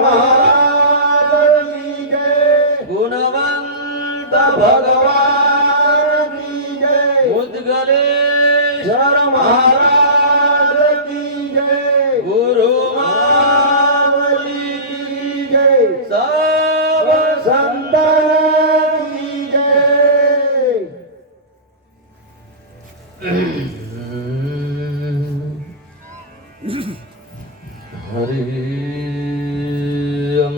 महाराज की जय, गुणवंत भगवान की जय, मुद्गलेश्वर महाराज की जय, गुरु मावली की जय, सब संतान की जय. हरि ओम.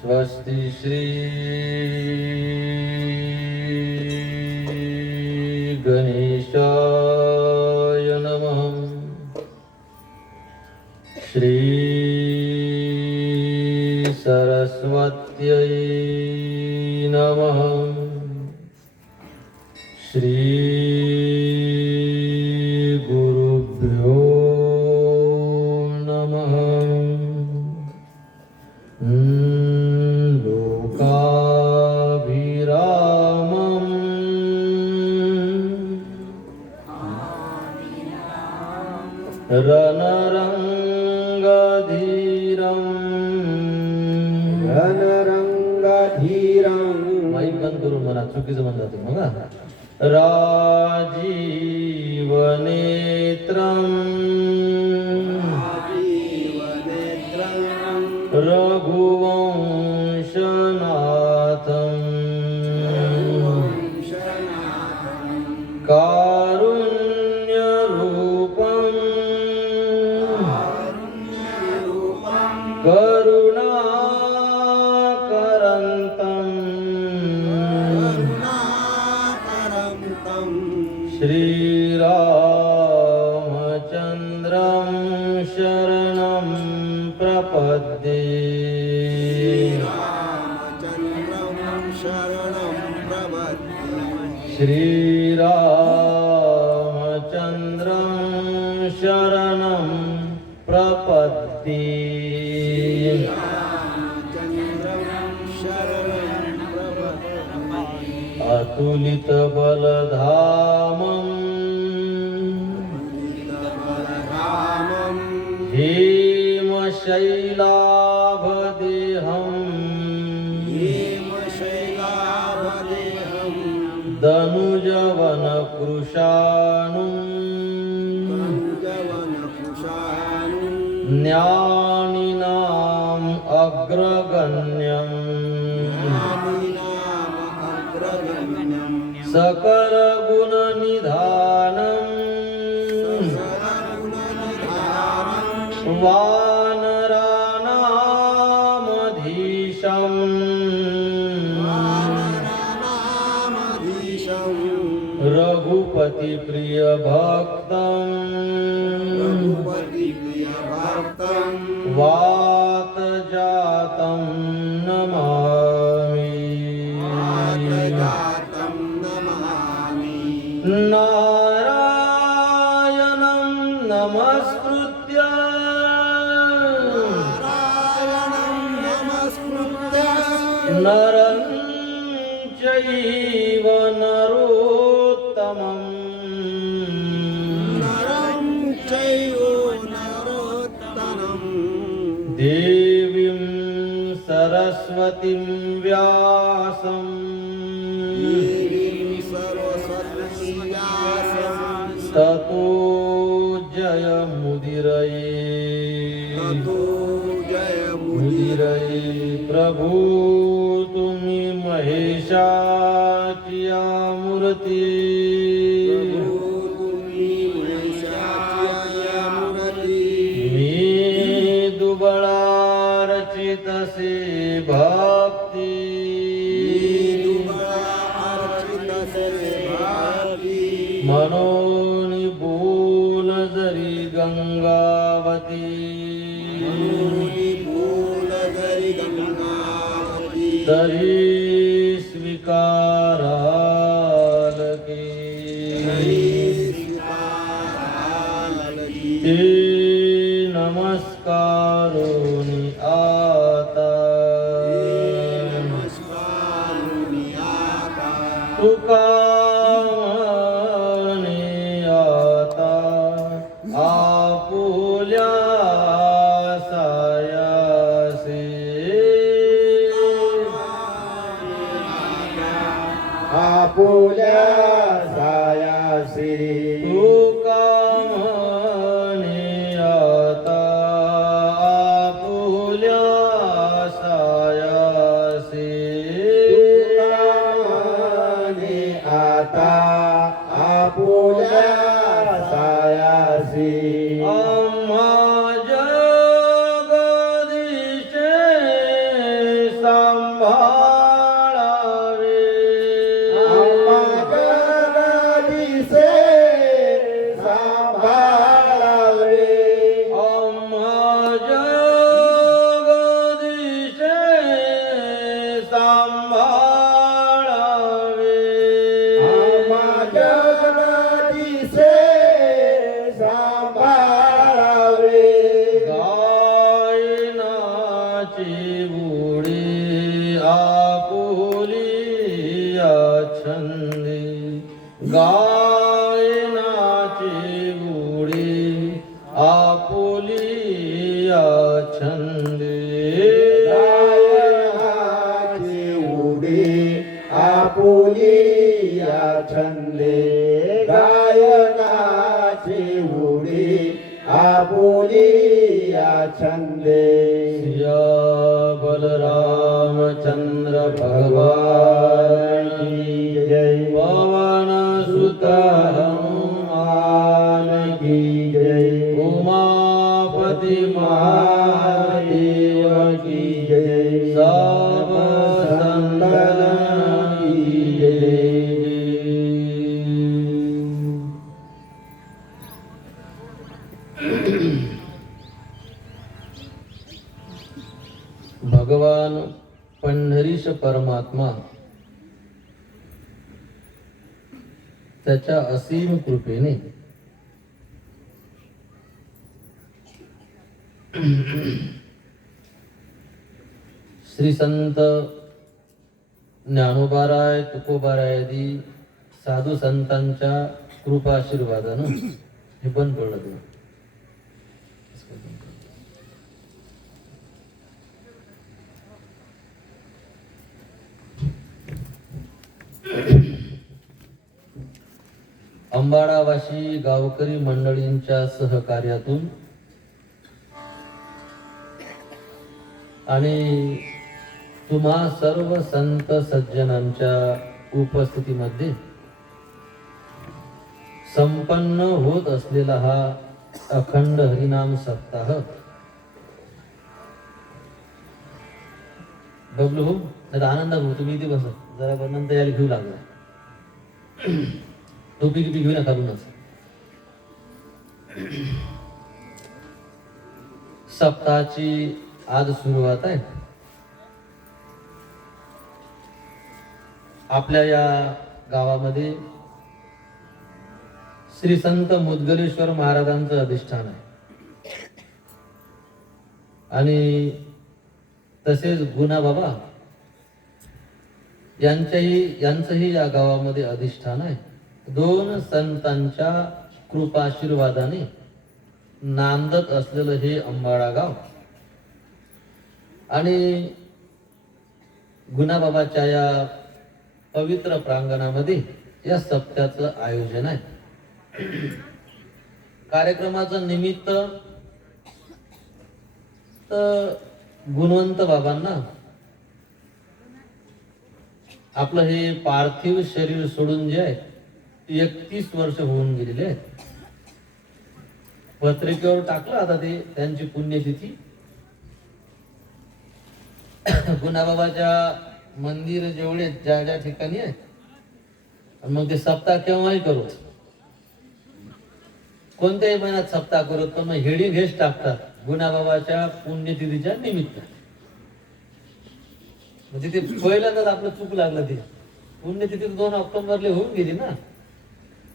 स्वस्ति श्री गणेशाय नमः. श्री सरस्वत्यै नमः. श्री गुरुभ्यो नमः. लोकाभिरामम् रणरंगधीरम्. रणरंगधीरं माईक बंद करून म्हणा, चुकीचं म्हणता तुम्ही बघा. राजीवनेत्रम् रघुवंशनाथम् कारुण्यरूपम् करुणाकरन्तम् श्रीरामचन्द्रं शरणं प्रपद्ये. श्रीरामचन्द्रं शरणं प्रपद्ये. अतुलित बलधामम् हेमशैलाभदेहम् दनुजवनकृशानुम् ज्ञानिनाम् अग्रगण्यम् सकलगुणनिधानम् वानराणामधीशम् रघुपति प्रिय भक्तम् वातजातं नमामि. नारायणं नमस्कृत्य नरं चैव नरोत्तमम् देवीं सरस्वतीं व्यासं ततो जयमुदीरये. प्रभु तुम्ही महेशाची मूर्ती. मी दुबळा रचितसे भक्ती. मनोन बोल जरी गंगावती. तरी स्वीकाराल की. ते नमस्कारोनी आता. तुका म्हणे आता आपुल्या या छंदे गायनाचे उडे आपुली या छंदे गायनाचे उडे आपुली या छंदे या बलरामचंद्र भगवान की जय पवन सुत हनुमान की जय उमापति महादेव की जय सब संतन की जय भगवान पंढरीश परमात्मा त्याच्या असीम कृपेने श्री संत ज्ञानोबाराय तुकोबाराय आदी साधू संतांच्या कृपाशीर्वादानं हे बंद पडलं ते. अंबाडावासी गावकरी मंडळींच्या सहकार्यातून आणि तुम्हा सर्व संत सज्जनांच्या उपस्थितीमध्ये संपन्न होत असलेला हा अखंड हरिनाम सप्ताह बबलू हो नाही आनंद भाऊ तुम्ही इथे बसा जरा नंतर यायला घेऊ लागला टोपी गिपी घेऊ नका म्हणूनच सप्ताहाची आज सुरुवात आहे. आपल्या या गावामध्ये श्री संत मुद्गलेश्वर महाराजांचं अधिष्ठान आहे आणि तसेच गुणाबाबा यांचंही या गावामध्ये अधिष्ठान आहे. दोन संतांच्या कृपाशीर्वादाने नांदत असलेलं हे अंबाडा गाव आणि गुणाबाबाच्या या पवित्र प्रांगणामध्ये या सप्त्याचं आयोजन आहे. कार्यक्रमाचं निमित्त तर गुणवंत बाबांना आपलं हे पार्थिव शरीर सोडून जे आहे 31 वर्ष होऊन गेलेले आहेत. पत्रिकेवर टाकलं आता ते त्यांची पुण्यतिथी. गुणाबाबाच्या मंदिर जेवढे ज्या ज्या ठिकाणी आहे मग ते सप्ताह केव्हाही करू कोणत्याही महिन्यात सप्ताह करत पण मग हेडिंग हेच टाकतात गुणाबाबाच्या पुण्यतिथीच्या निमित्त. म्हणजे ते पहिल्यांदाच आपलं चूक लागलं ते पुण्यतिथी 2 ऑक्टोबरला होऊन गेली ना.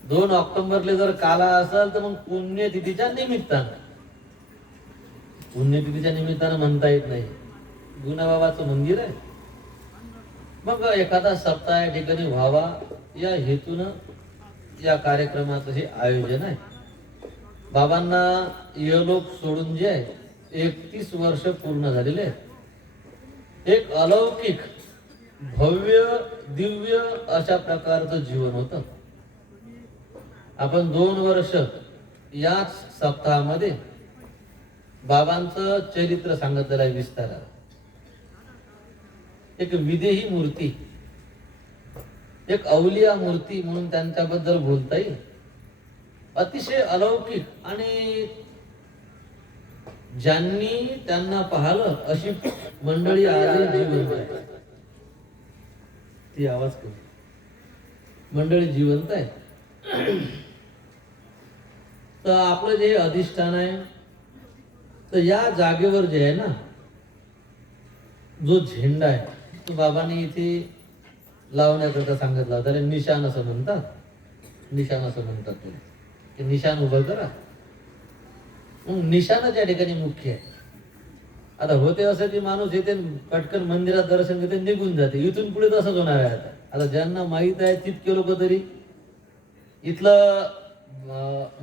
2 ऑक्टोबरला जर काला असेल तर मग पुण्यतिथीच्या निमित्तानं म्हणता येत नाही. गुणाबाबाचं मंदिर आहे मग एखादा सप्ताह या ठिकाणी व्हावा या हेतून या कार्यक्रमाचं हे आयोजन आहे. बाबांना इहलोक सोडून जे आहे 31 वर्ष पूर्ण झालेले आहेत. एक अलौकिक भव्य दिव्य अशा प्रकारचं जीवन होतं. आपण 2 वर्ष याच सप्ताहामध्ये बाबांचं चरित्र सांगितलेलं आहे विस्तारात. एक विदेही मूर्ती एक अवलिया मूर्ती म्हणून त्यांच्याबद्दल बोलता येईल. अतिशय अलौकिक आणि ज्यांनी त्यांना पाहिलं अशी मंडळी आजही जिवंत आहे. ती आवाज करू मंडळी जिवंत आहे. तर आपलं जे अधिष्ठान आहे तर या जागेवर जे आहे ना जो झेंडा आहे तो बाबांनी इथे लावण्याकरता सांगितला होता. त्याला निशाण असं म्हणतात. निशाण असं म्हणतात ते की निशाण उभं करा. मग निशाणच या ठिकाणी मुख्य आहे. आता होते असं की माणूस येते पटकन मंदिरात दर्शन घेते निघून जाते. इथून पुढे तसंच होणार आहे. आता ज्यांना माहित आहे तितके लोक तरी इथलं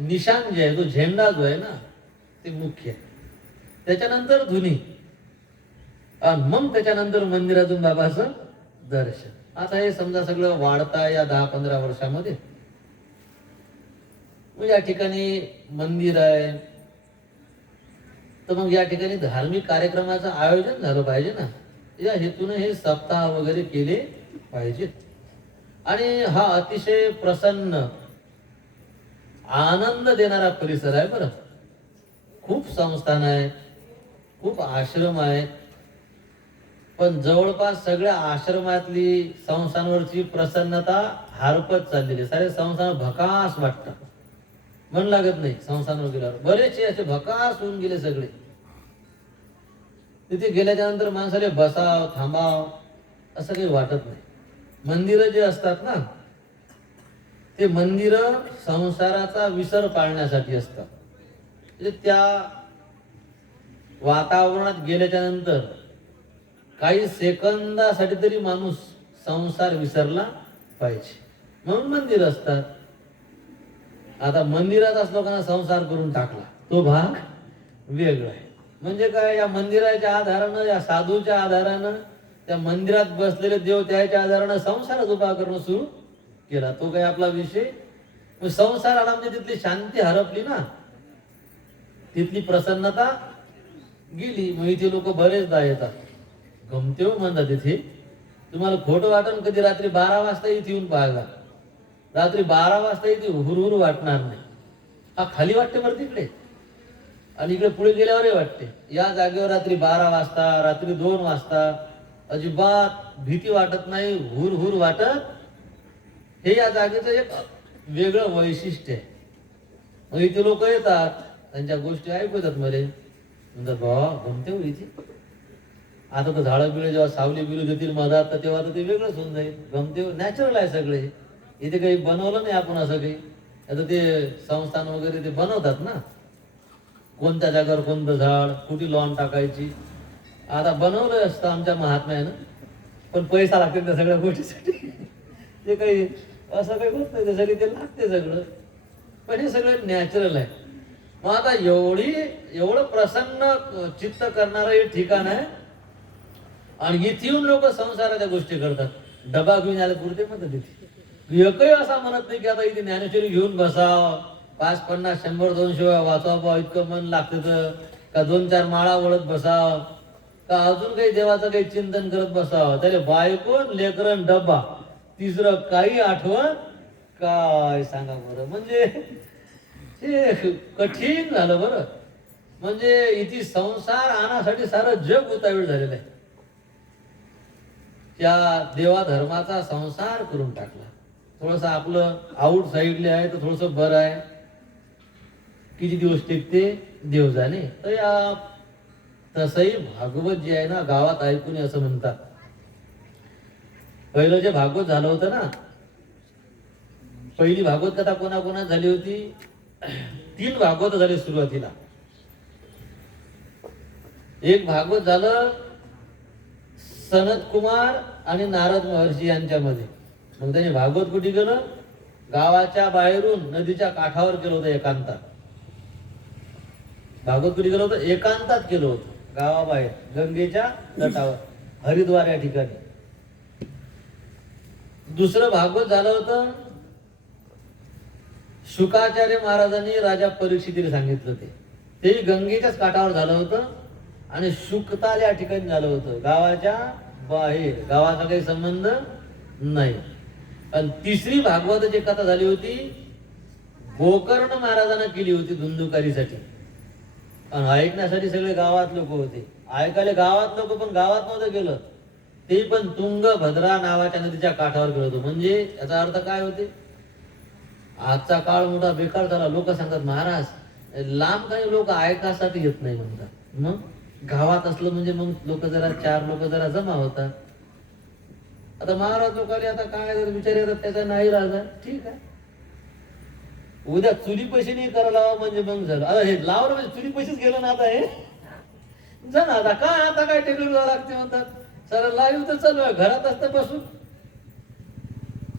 निशाण जे आहे तो झेंडा जो आहे ना ते मुख्य आहे. त्याच्यानंतर धुनी आणि मग त्याच्यानंतर मंदिरातून बाबाचं दर्शन. आता हे समजा सगळं वाढता या 10-15 वर्षामध्ये. मग या ठिकाणी मंदिर आहे, तर मग या ठिकाणी धार्मिक कार्यक्रमाचं आयोजन झालं पाहिजे ना. या हेतूने हे सप्ताह वगैरे केले पाहिजेत. आणि हा अतिशय प्रसन्न आनंद देणारा परिसर आहे बरं. खूप संस्थान आहेत, खूप आश्रम आहेत, पण जवळपास सगळ्या आश्रमातली संस्थांवरची प्रसन्नता हरपत चाललेली आहे. सारे संस्थान भकास वाटतं, मन लागत नाही. संस्थांवर गेल्यावर बरेचसे असे भकास होऊन गेले सगळे. तिथे गेल्याच्या नंतर माणसाला बसाव थांबाव असं काही वाटत नाही. मंदिरं जे असतात ना, ते मंदिरं संसाराचा विसर पाळण्यासाठी असतात. म्हणजे त्या वातावरणात गेल्याच्या नंतर काही सेकंदासाठी तरी माणूस संसार विसरला पाहिजे, म्हणून मंदिर असतात. आता मंदिरातच लोकांना संसार करून टाकला, तो भाग वेगळा आहे. म्हणजे काय, या मंदिराच्या आधारानं, या साधूच्या आधारानं, त्या मंदिरात बसलेले देव त्याच्या आधारानं संसारात उभा करणं सुरू केला. तो काय आपला विषय. संसार आला म्हणजे तिथली शांती हरपली ना, तिथली प्रसन्नता गेली. मग इथे लोक बरेचदा येतात, गमते हो म्हणतात इथे. तुम्हाला खोटं वाटण, कधी रात्री 12 वाजता इथे येऊन पाहायला. रात्री 12 वाजता इथे हुरहुर वाटणार नाही. हा खाली वाटते बरं तिकडे, आणि इकडे पुढे गेल्यावरही वाटते. या जागेवर रात्री 12 वाजता, रात्री 2 वाजता अजिबात भीती वाटत नाही, हुरहुर वाटत. हे या जागेचं एक वेगळं वैशिष्ट्य आहे. मग इथे लोक येतात, त्यांच्या गोष्टी ऐकतात, मध्ये म्हणतात बाबा गमते हो इथे. आता तर झाडं बिळं जेव्हा सावली बिलू देतील मधात, तर तेव्हा तर ते वेगळंच होऊन जाईल. गमते नॅचरल आहे सगळे. इथे काही बनवलं नाही आपण असं काही. आता ते संस्थान वगैरे ते बनवतात ना, कोणत्या जागेवर कोणतं झाड, कुठे लॉन टाकायची. आता बनवलं असतं आमच्या महात्म्यानं, पण पैसा लागते त्या सगळ्या गोष्टीसाठी. ते काही असं काही होत नाही, त्यासाठी ते लागते सगळं. पण हे सगळं नॅचरल आहे. मग आता एवढं प्रसन्न चित्त करणारं हे ठिकाण आहे, आणि इथे येऊन लोक संसाराच्या गोष्टी करतात. डबा घेऊन आले पुरते म्हणतात तिथे. एकही असा म्हणत नाही की आता इथे ज्ञानेश्वरी घेऊन बसाव, 5, 50, 100, 200 वाचावं इतकं मन लागतं, तर का 2-4 माळा वळत बसाव, का अजून काही देवाचं काही चिंतन करत बसावं. त्याला बायकोन लेकरन डब्बा, तिसरं काही आठवण काय सांगा बरं. म्हणजे हे कठीण झालं बरं. म्हणजे इथे संसार आणण्यासाठी सारं जग उतावीळ झालेलं आहे. त्या देवा धर्माचा संसार करून टाकला. थोडस आपलं आउट साईडले आहे तर थोडस बरं आहे, किती दिवस टिकते देव जाणे. तर या तसंही भागवत जे आहे ना, गावात ऐकून असं म्हणतात. पहिलं जे भागवत झालं होतं ना, पहिली भागवत कथा कोणाकोणात झाली होती. 3 भागवत झाले सुरुवातीला. एक भागवत झालं सनत कुमार आणि नारद महर्षी यांच्यामध्ये. मग त्यांनी भागवत कुठे केलं, गावाच्या बाहेरून नदीच्या काठावर केलं होतं, एकांतात. भागवत कुठे केलं होतं, एकांतात केलं होतं, गावाबाहेर गंगेच्या तटावर, हरिद्वार या ठिकाणी. दुसरं भागवत झालं होतं शुकाचार्य महाराजांनी राजा परीक्षितीला सांगितलं. तेही गंगेच्याच काठावर झालं होतं, आणि शुकताल या ठिकाणी झालं होतं, गावाच्या बाहेर. गावाचा काही संबंध नाही. आणि तिसरी भागवताची कथा झाली होती गोकर्ण महाराजांना केली होती धुंदुकारीसाठी, आणि ऐकण्यासाठी सगळे गावात लोक होते. ऐकायला गावात लोक, पण गावात नव्हतं गेलं ते, पण तुंगभद्रा नावाच्या नदीच्या काठावर गेलं होतं. म्हणजे याचा अर्थ काय होते, आजचा काळ मोठा बेकार झाला. लोक सांगतात महाराज लांब काही लोक ऐकासाठी येत नाही म्हणतात. मग गावात असलं म्हणजे मग लोक जरा 4 लोक जरा जमा होतात. आता महाराज लोकांनी आता काय जर विचार येतात त्याचा नाही राजा, ठीक आहे उद्या चुली पैसे नाही करायला लावा म्हणजे मग झालं. आता हे लावलं म्हणजे चुली पैसेच गेलं ना. आता हे जा ना, आता काय आता काय टेकडून लागते म्हणतात. सर लाईव्ह तर चालू आहे, घरात असतं बसून.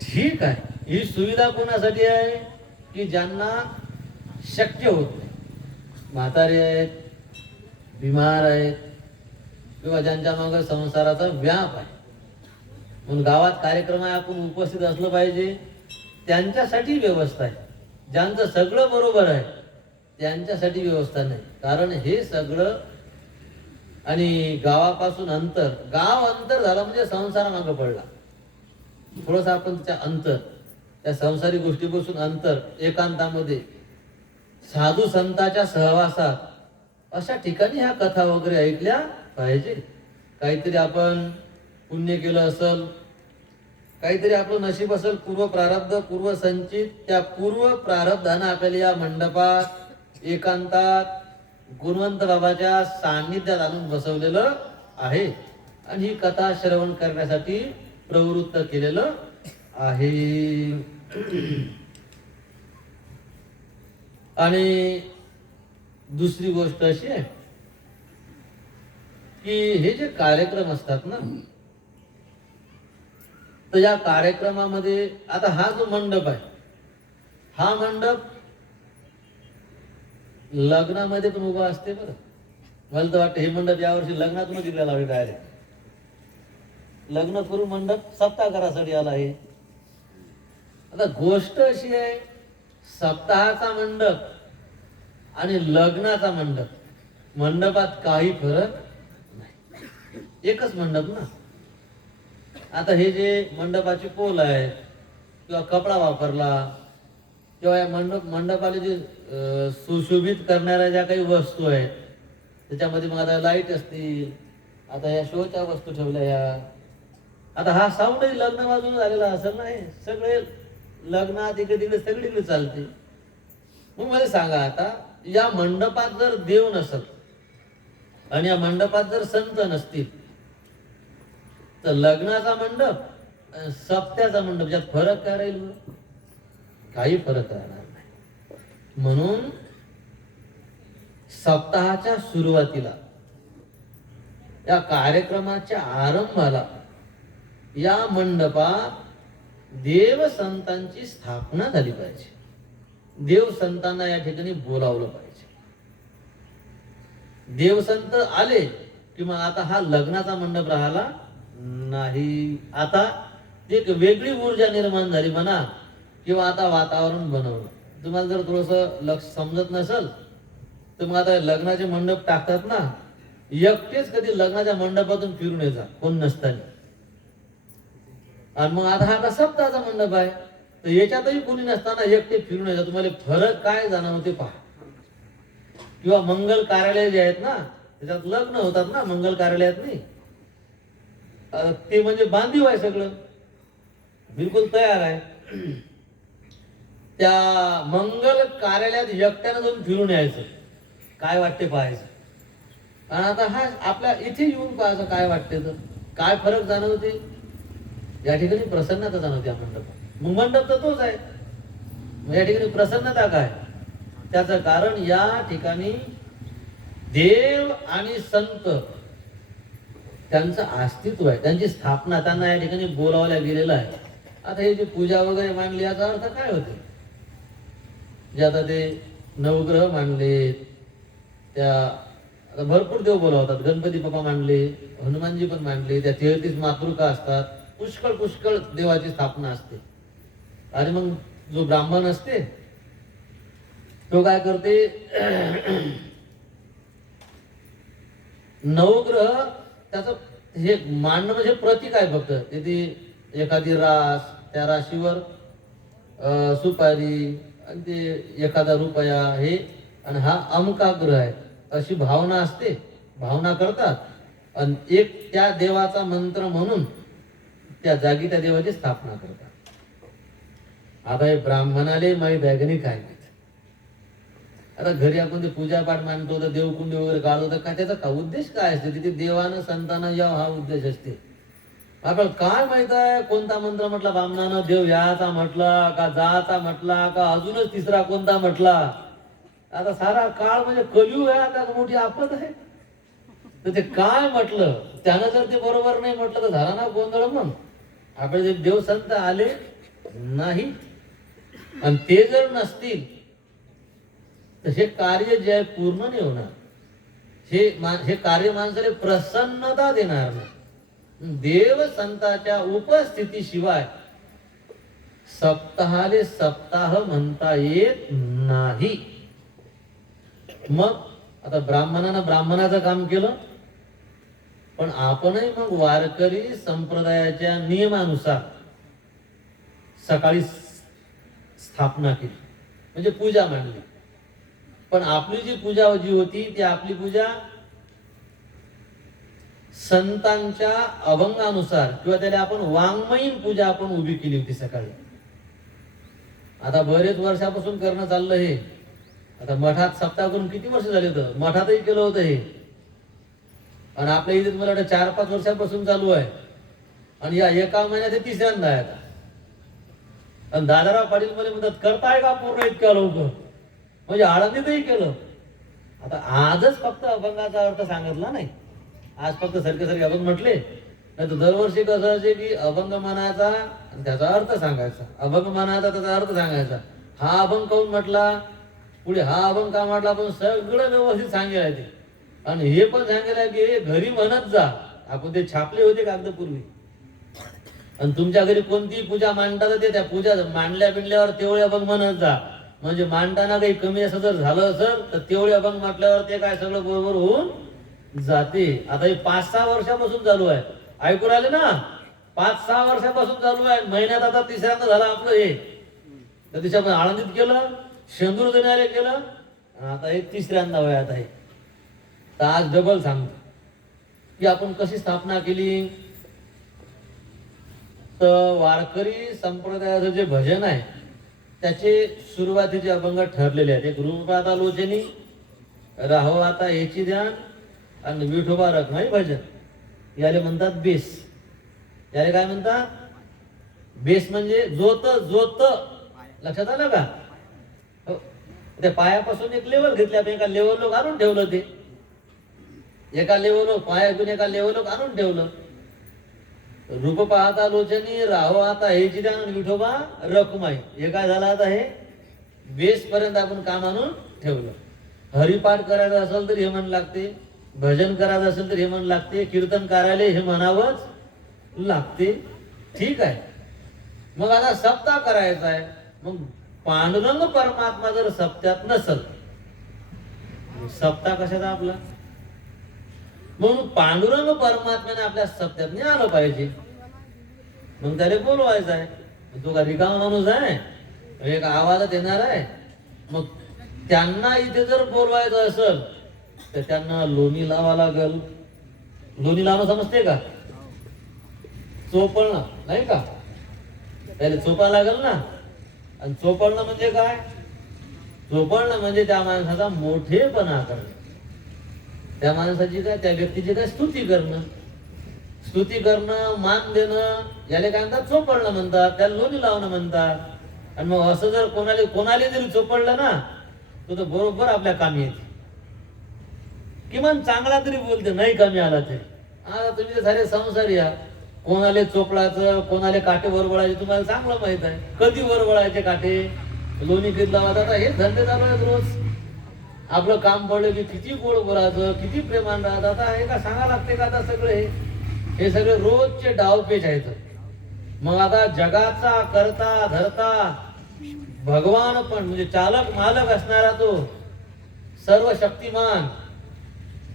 ठीक आहे, ही सुविधा कोणासाठी आहे, की ज्यांना शक्य होत नाही, म्हातारे आहेत, बिमार आहेत किंवा ज्यांच्या मागे संसाराचा व्याप आहे, म्हणून गावात कार्यक्रम आहे, आपण उपस्थित असलं पाहिजे. त्यांच्यासाठी व्यवस्था आहे. ज्यांचं सगळं बरोबर आहे त्यांच्यासाठी व्यवस्था नाही. कारण हे सगळं आणि गावापासून अंतर, गाव अंतर झालं म्हणजे संसारामागं पडला. थोडंसं आपण त्या अंतर, त्या संसारी गोष्टीपासून अंतर, एकांतामध्ये साधू संतांच्या सहवासात अशा ठिकाणी ह्या कथा वगैरे ऐकल्या पाहिजे. काहीतरी आपण पुण्य केलं असेल, काहीतरी आपलं नशीब असेल, पूर्व प्रारब्ध, पूर्व संचित, त्या पूर्व प्रारब्धानं आपल्याला या मंडपात एकांतात गुणवंत बाबाच्या सान्निध्यात आणून बसवलेलं आहे आणि ही कथा श्रवण करण्यासाठी प्रवृत्त केलेलं आहे. आणि दुसरी गोष्ट अशी आहे की हे जे कार्यक्रम असतात ना, तर या कार्यक्रमामध्ये आता हा जो मंडप आहे, हा मंडप लग्नामध्ये पण उभा असते. बरं, मला तर वाटतं हे मंडप यावर्षी लग्नातूनच दिलेला लावे डायरेक्ट. लग्न करून मंडप सप्ताहासाठी आला आहे. आता गोष्ट अशी आहे, सप्ताहाचा मंडप आणि लग्नाचा मंडप, मंडपात काही फरक नाही, एकच मंडप ना. आता हे जे मंडपाची पोल आहे किंवा कपडा वापरला किंवा या मंडपाला जे सुशोभित करणाऱ्या ज्या काही वस्तू आहेत त्याच्यामध्ये मग आता लाईट असतील, आता या शोच्या वस्तू ठेवल्या या. आता हा साऊंडही लग्न वाजून झालेला असेल ना, हे सगळे लग्नात इकडे तिकडे सगळीकडे चालते. मग मला सांगा, आता या मंडपात जर देव नसेल आणि या मंडपात जर संत नसतील तर लग्नाचा मंडप सप्त्याचा मंडप यात फरक काय राहील? काही फरक राहणार नाही. म्हणून सप्ताहाच्या सुरुवातीला, या कार्यक्रमाच्या आरंभाला या मंडपात देव संतांची स्थापना झाली पाहिजे. देव संतांना या ठिकाणी बोलावलं पाहिजे. देवसंत आले कि मग आता हा लग्नाचा मंडप राहिला नाही. आता एक वेगळी ऊर्जा निर्माण झाली म्हणा, किंवा आता वातावरण बनवलं. तुम्हाला जर थोडंसं लक्ष समजत नसेल तर मग आता लग्नाचे मंडप टाकतात ना, एकटेच कधी लग्नाच्या मंडपातून फिरून यायचा कोण नसताना. आणि मग आता हा सप्ताहाचा मंडप आहे तर याच्यातही कोणी नसताना एकटे फिरून यायचं. तुम्हाला फरक काय जाणवते पहा. किंवा मंगल कार्यालय जे आहेत ना, त्याच्यात लग्न होतात ना मंगल कार्यालयात, नाही ते म्हणजे बांधीव आहे, सगळं बिलकुल तयार आहे. त्या मंगल कार्यालयात एकट्यानं जाऊन फिरून यायचं, काय वाटते पाहायचं. आणि आता हा आपल्या इथे येऊन पाहायचं काय वाटते, तर काय फरक जाणवते. या ठिकाणी प्रसन्नता जाणवते. मंडप मग मंडप तर तोच आहे, मग या ठिकाणी प्रसन्नता काय? त्याचं कारण या ठिकाणी देव आणि संत त्यांचं अस्तित्व आहे, त्यांची स्थापना, त्यांना या ठिकाणी बोलावल्या गेलेलं आहे. आता हे जे पूजा वगैरे मांडली याचा अर्थ काय होते? जे आता ते नवग्रह मांडले, त्या आता भरपूर देव बोलावतात. गणपती बाप्पा मांडले, हनुमानजी पण मांडले, त्या 33 मातृका असतात, पुष्कळ पुष्कळ देवाची स्थापना असते. आणि मग जो ब्राह्मण असते तो काय करते, नवग्रह त्याचं हे मांडणं म्हणजे प्रतीक आहे फक्त. तिथे एखादी रास, त्या राशीवर सुपारी आणि ते एखादा रुपया हे, आणि हा अमका ग्रह आहे अशी भावना असते, भावना करतात. आणि एक त्या देवाचा मंत्र म्हणून त्या जागी त्या देवाची स्थापना करतात. आता हे ब्राह्मणाले माहीत आहे की नाही काय माहित. आता घरी आपण ते पूजापाठ मांडतो तर देवकुंडी वगैरे काढतो, का त्याचा का उद्देश काय असते? तिथे देवानं संतांना यावं हा उद्देश असते. आपल्याला काय माहित आहे कोणता मंत्र म्हटला ब्राह्मणानं, देव याचा म्हटला का जाचा म्हटला का अजूनच तिसरा कोणता म्हटला? आता सारा काळ म्हणजे कलियुग आहे, आता मोठी आपत आहे. तर ते काय म्हटलं त्यानं जर ते बरोबर नाही म्हटलं तर झाला ना गोंधळ. मग आपले जे देव संत आले नाही आणि ते जर नसतील तर हे कार्य जे आहे पूर्ण नाही होणार. हे कार्य माणसाला प्रसन्नता देणार नाही. देव संतांच्या उपस्थितीशिवाय सप्ताहाले सप्ताह म्हणता येत नाही. मग आता ब्राह्मणानं ब्राह्मणाचं काम केलं, पण आपणही मग वारकरी संप्रदायाच्या नियमानुसार सकाळी स्थापना केली, म्हणजे पूजा मांडली. पण आपली जी पूजा जी होती ती आपली पूजा संतांच्या अभंगानुसार किंवा त्याला आपण वाङ्मयीन पूजा आपण उभी केली होती सकाळी. आता बरेच वर्षापासून करणं चाललं हे. आता मठात सप्ताह करून किती वर्ष झाले होतं, मठातही केलं होतं हे. आणि आपल्या इथे मला वाटतं 4-5 वर्षापासून चालू आहे. आणि या एका महिन्यात हे तिसऱ्यांदा आहे आता. आणि दादाराव पाटील मध्ये म्हणतात करताय का पूर्ण इतक्या लवकर, म्हणजे आळंदीतही केलं. आता आजच फक्त अभंगाचा अर्थ सांगितला नाही, आज फक्त सारखे अभंग म्हटले नाही तर दरवर्षी कसं असे की अभंग म्हणायचा आणि त्याचा अर्थ सांगायचा, अभंग म्हणायचा त्याचा अर्थ सांगायचा. हा अभंग काऊन म्हटला, पुढे हा अभंग का म्हटला, पण सगळं व्यवस्थित सांगेल ते. आणि हे पण सांगेल की घरी म्हणत जा. आपण ते छापले होते कागदपूर्वी. आणि तुमच्या घरी कोणतीही पूजा मांडतात ते त्या पूजा मांडल्या बिंडल्यावर तेवढे अभंग म्हणत जा. म्हणजे मांडताना काही कमी असं जर झालं असेल तर तेवढे अभंग म्हटल्यावर ते काय सगळं बरोबर होऊन जाते. आता हे 5-6 वर्षापासून चालू आहे, ऐकून आले ना, 5-6 वर्षापासून चालू आहे. महिन्यात आता तिसऱ्यांदा झालं आपलं हे. तर त्याच्यामध्ये आळंदीत केलं, शेंदूर जणारे केलं, आता हे तिसऱ्यांदा वयात आहे. तर आज डबल सांगतो की आपण कशी स्थापना केली. तर वारकरी संप्रदायाचं जे भजन आहे त्याचे सुरुवातीचे अभंग ठरलेले आहेत. एक रूपपात आलोचनी, राहो आता याची ध्यान आणि विठोबा रखमाई भजन, याले म्हणतात बेस. याले काय म्हणतात, बेस म्हणजे जोत. जोत लक्षात आलं का. त्या पायापासून एक लेवल घेतली आपण, एका लेवल आणून ठेवलं. ते एका लेवल पायातून एका लेवल आणून ठेवलं. रूप पाहता लोचनी, राहो आता हेची ध्यान विठोबा रखमाई. हे काय झालं, आता हे बेस पर्यंत आपण काम आणून ठेवलं. हरिपाठ करायचं असेल तर हे म्हण लागते, भजन करायचं असेल तर हे म्हण लागते, कीर्तन करायला हे म्हणावंच लागते. ठीक आहे. मग आता सप्ताह करायचा आहे. मग पांडुरंग परमात्मा जर सप्त्यात नसल, सप्ताह कशाचा आपला. म्हणून पांडुरंग परमात्म्याने आपल्या सप्त्यात आलं पाहिजे. मग त्याला बोलवायचं आहे. तो का रिकामा माणूस आहे, एक आवाजात येणार आहे. मग त्यांना इथे जर बोलवायचं असेल तर त्यांना लोणी लावा लागल. लोणी लावणं समजते का, चोपळणं नाही का, त्याला चोपा लागल ना. आणि चोपळणं म्हणजे काय, चोपळणं म्हणजे त्या माणसाचा मोठेपणा करणं, त्या माणसाची काय, त्या व्यक्तीची काय स्तुती करणं. स्तुती करणं, मान देणं, याला काय म्हणतात, चोपडणं म्हणतात. त्याला लोणी लावणं म्हणतात. आणि मग असं जर कोणाला जरी चोपडलं ना तो बरोबर आपल्या कामी येते. किमान चांगला तरी बोलते, नाही कमी आला तरी. आता तुम्ही सारे संसार या, कोणाला चोपडायचं, कोणाला काटे वरवळायचे तुम्हाला चांगलं माहित आहे. कधी वरवळायचे काटे, लोणी कधी लावायचं, आता हेच धंदे चालू आहेत रोज. आपलं काम पडलं की किती गोड बोलायचं, किती प्रेमान राहतं. आता हे का सांगा लागते का, आता सगळे हे सगळे रोजचे डावपेच आहेत. मग आता जगाचा करता धरता भगवान पण म्हणजे चालक मालक असणारा तो सर्व शक्तिमान,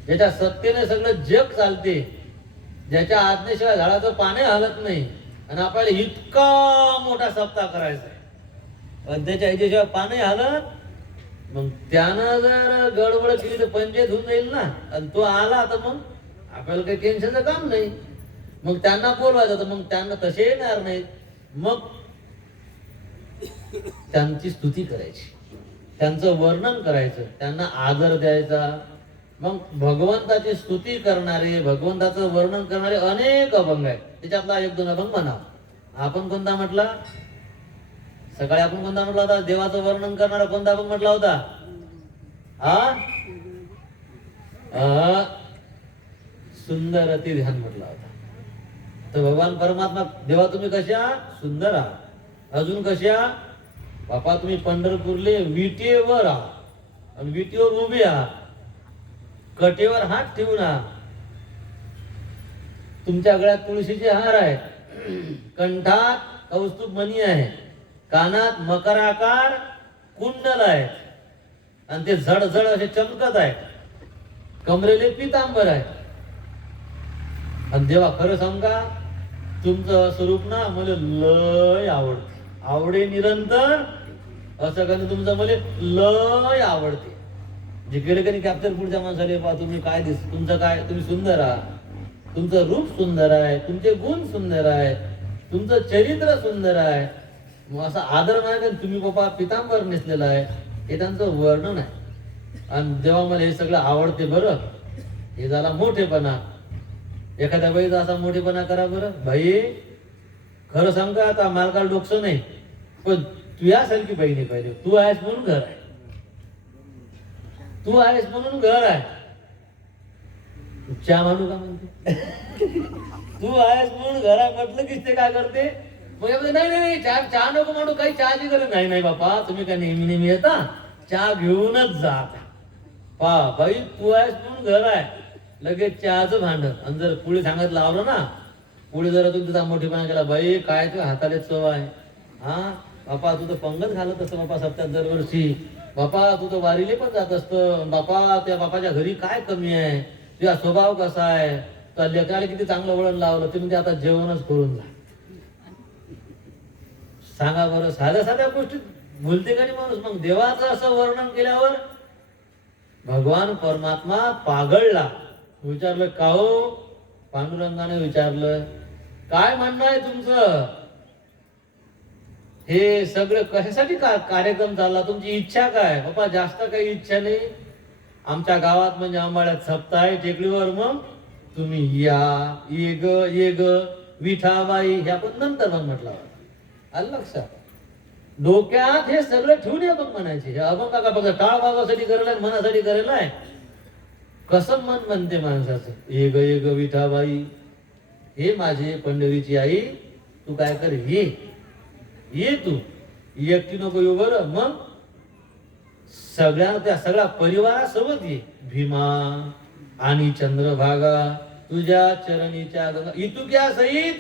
ज्याच्या सत्तेने सगळं जग चालते, ज्याच्या आज्ञेशिवाय झाडाचं पाणी हलत नाही, आणि आपल्याला इतका मोठा सप्ताह करायचा आहे पण त्याच्या ह्याच्याशिवाय पाणी हलत. मग त्यानं जर गडबड केली तर पंचायत होऊन जाईल ना. आणि तो आला तर मग आपल्याला काही टेन्शनचं काम नाही. मग त्यांना बोलवायचं तर मग त्यांना तसे येणार नाहीत. मग त्यांची स्तुती करायची, त्यांचं वर्णन करायचं, त्यांना आदर द्यायचा. मग भगवंताची स्तुती करणारे, भगवंताचं वर्णन करणारे अनेक अभंग आहेत. त्याच्यातला 1-2 अभंग म्हणा. आपण कोणता म्हटला सकाळी, आपण कोणता म्हटला होता, देवाचं वर्णन करणारा कोणता अभंग म्हटला होता, सुंदर अति ध्यान म्हटला होता. तर भगवान परमात्मा, देवा तुम्ही कशा सुंदर आहात, अजून कशा बापा तुम्ही पंढरपूरले विटेवर आहात आणि विटेवर उभे आहात. कटेवर हात ठेवून तुमच्या गळ्यात तुळशीचे हार आहे, कंठात कौस्तुभ मणी आहे, कानात मकराकार कुंडल आहे आणि ते झडझड असे चमकत आहे, कमरेले पितांबर आहे. आणि देवा खरं सांगा तुमचं स्वरूप ना मला लय आवडे निरंतर असं का तुमचं मला लय आवडते. जे गेले कधी कॅप्चर पुढच्या माणसाला पहा तुम्ही काय तुमचं काय, तुम्ही सुंदर आहात, तुमचं रूप सुंदर आहे, तुमचे गुण सुंदर आहे, तुमचं चरित्र सुंदर आहे. मग असा आदर नाही तुम्ही बाबा पितांबर नेसलेला आहे हे त्यांचं वर्णन आहे. आणि जेव्हा मला हे सगळं आवडते बरं, हे झाला मोठेपणा. एखाद्या बाईचा असा मोठेपणा करा बरं, बाई खरं सांग का आता मालकाला डोकसं नाही, पण तू यासारखी बाई नाही पाहिजे. तू आहेस म्हणून घर आहे, तू आहेस म्हणून घर आहे. चहा मांडू का म्हणते तू आहेस म्हणून घरा म्हटलं की ते काय करते मग नाही नाही चहा नको मांडू, काही चहाची गरज नाही. नाही बापा तुम्ही काय नेहमी येता, चहा घेऊनच जा. पा बाई तू आहेस म्हणून घर आहे, लगेच चहाचं भांड. आणि जर पुढे सांगत लावलं ना, पुढे जरा तू तुझा मोठेपणा केला, बाई काय तुझ्या हाताला चव आहे. हा बापा तू तर पंगत घालत असतं बापा सप्त्यात दरवर्षी, बापा तू तर वारीले पण जात असतं, बापा त्या बापाच्या घरी काय कमी आहे, तुझा स्वभाव कसा आहे, तर लेकराला किती चांगलं वळण लावलं, तुम्ही ते आता जेवणच करून जा. सांगा बरं, साध्या साध्या गोष्टीत भुलते का नाही माणूस. मग देवाचं असं वर्णन केल्यावर भगवान परमात्मा पागळला. विचारलं का हो, पांडुरंगाने विचारलं काय म्हणणं आहे तुमचं, हे सगळं कशासाठी कार्यक्रम चालला, तुमची इच्छा काय. बाबा जास्त काही इच्छा नाही, आमच्या गावात म्हणजे आंबाड्यात सप्ताह आहे टेकडीवर, मग तुम्ही या, ये ग विठाबाई, हे आपण नंतर मग म्हटलं. आलं लक्षात, डोक्यात हे सगळं ठेवून आपण म्हणायचे. हे अभंग का बघा टाळ भागासाठी करेल आहे, मनासाठी करेल आहे. कसं मन म्हणते माणसाचं, ये ग विठाबाई, हे माझे पंढरीची आई, तू काय कर, ये तू एकटी नको येऊ बरं, मग त्या सगळ्या परिवारासोबत ये. भीमा आणि चंद्रभागा तुझ्या चरणीच्या गंगा, इतुक्या सहित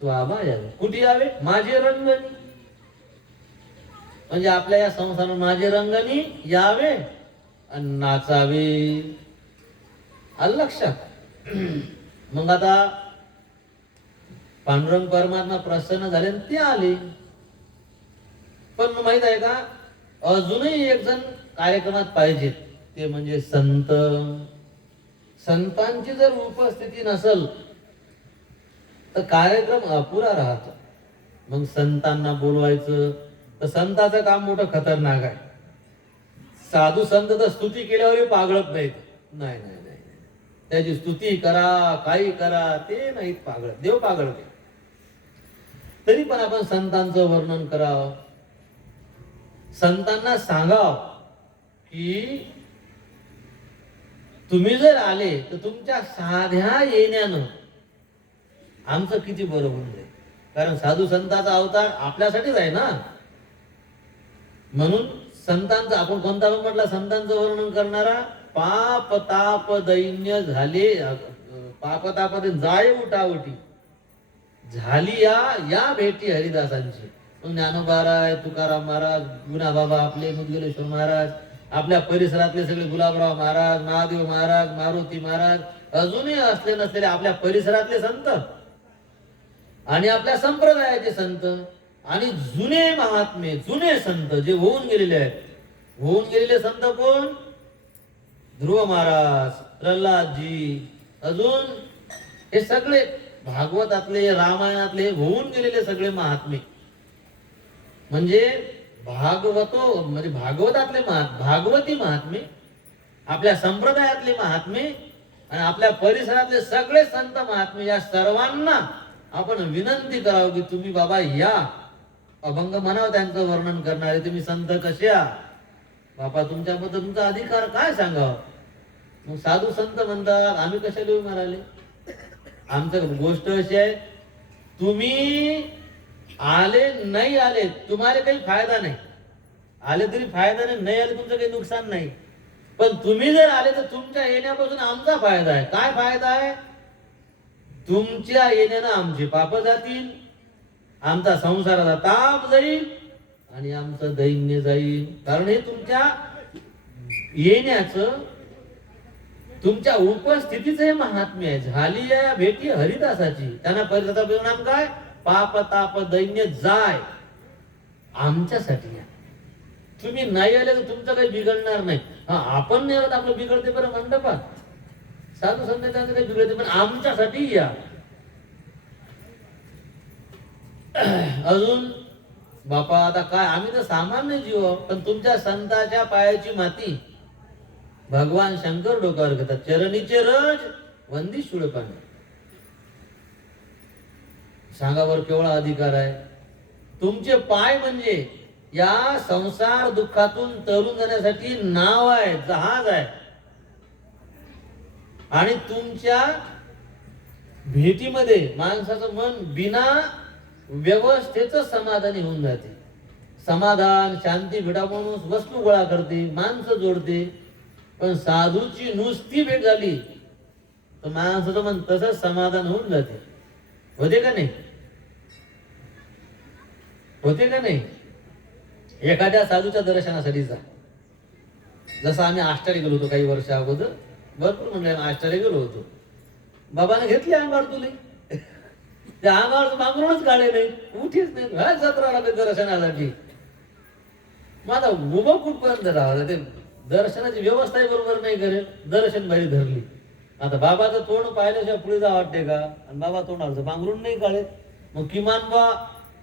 तू आबा यावे. कुठे यावे, माझे रंगणी, म्हणजे आपल्या या संसारात माझे रंगणी यावे आणि नाचावे. आलं लक्षात. मग आता पांडुरंग परमात्मा प्रसन्न झाले आणि ते आले. पण माहित आहे का, अजूनही एक जण कार्यक्रमात पाहिजेत, ते म्हणजे संत. संतांची जर उपस्थिती नसल तर कार्यक्रम अपुरा राहतो. मग संतांना बोलवायचं, तर संताचं काम मोठं खतरनाक आहे. साधू संत तर स्तुती केल्यावर पागळत नाहीत, नाही नाही नाही, त्याची स्तुती करा काही करा ते नाहीत पागळत, देव पागळते. तरी पण आपण संतांचं वर्णन करावं, संतांना सांगाव की तुम्ही जर आले तर तुमच्या साध्या येण्यानं आमचं किती बरं होऊन जाईल. कारण साधू संतांचा अवतार आपल्यासाठीच आहे ना. म्हणून संतांचं आपण कोणता म्हटलं, संतांचं वर्णन करणारा, पाप ताप दैन्य झाले, पाप ताप जाय उठावटी झाली या भेटी हरिदासांची. ज्ञानोबा महाराज, तुकाराम महाराज, गुणाबाबा आपले, मुदगलेश्वर महाराज, आपल्या परिसरातले सगळे गुलाबराव महाराज, महादेव महाराज, मारुती महाराज, अजूनही असले नसलेले आपल्या परिसरातले संत आणि आपल्या संप्रदायाचे संत आणि जुने महात्मे, जुने संत जे होऊन गेलेले आहेत. होऊन गेलेले संत कोण, ध्रुव महाराज, प्रल्हादजी, अजून हे सगळे भागवतातले, रामायणातले होऊन गेलेले सगळे महात्मे, म्हणजे म्हणजे भागवतातले भागवती महात्मे, आपल्या संप्रदायातले महात्मे आणि आपल्या परिसरातले सगळे संत महात्मे, या सर्वांना आपण विनंती करावं की तुम्ही बाबा या, अभंग म्हणावं त्यांचं वर्णन करणारे, तुम्ही संत कसे आहात बाबा, तुमच्याबद्दल तुमचा अधिकार काय सांगावं. मग साधू संत म्हणतात आम्ही कशाला येऊ माराले, आमचं गोष्ट अशी आहे, तुम्ही आले नाही आले तुम्हाला काही फायदा नाही, आले तरी फायदा नाही, नाही आले तुमचं काही नुकसान नाही. पण तुम्ही जर आले तर तुमच्या येण्यापासून आमचा फायदा आहे. काय फायदा आहे? तुमच्या येण्यानं आमची पाप जातील, आमचा संसाराला ताप जाईल आणि आमचं दैन्य जाईल. कारण हे तुमच्या येण्याचं, तुमच्या उपस्थितीचं हे महात्म्य आहे. झाली या भेटी हरिदासाची, त्यांना परिणाम परिणाम काय? पाप ताप दैन्य जाय. आमच्यासाठी या. तुम्ही नाही आले तर तुमचं काही बिघडणार नाही. हा, आपण नाही आलं आपलं बिघडते बरं मंडपात, साधू संतांचं काही बिघडते, पण आमच्यासाठी या. अजून बापा आता काय, आम्ही तर सामान्य जीव, पण तुमच्या संतांच्या पायाची माती भगवान शंकर डोक्यावर घेतात. चरणीचे रज वंदी शुळपाने. सांगावर केवढा अधिकार आहे. तुमचे पाय म्हणजे या संसार दुःखातून तरून जाण्यासाठी नाव आहे, जहाज आहे. आणि तुमच्या भेटीमध्ये माणसाचं मन बिना व्यवस्थेचं समाधानी होऊन जाते. समाधान शांती भेटा म्हणून वस्तू गोळा करते, माणसं जोडते. पण साधूची नुसती भेट झाली तर माणसाचं मन तसंच समाधान होऊन जाते. होते का नाही? होते का नाही? एखाद्या साधूच्या दर्शनासाठी जा. जसं आम्ही आष्टाने गेलो होतो काही वर्ष अगोदर, भरपूर म्हणजे आष्टाने गेलो होतो. बाबाने घेतली अंगावर तुले, त्या अंगावर मागूनच काढले नाही, उठीच नाही. जत्रा लागले दर्शनासाठी. मग आता उभं कुठपर्यंत राहावं? ते दर्शनाची व्यवस्थाही बरोबर नाही करेल, दर्शन बाई धरली. आता बाबाचं तोंड पाहिल्याशिवाय पुढे जा वाटते का? आणि बाबा तोंडाचं पांघरून नाही काढेल. मग किमान बा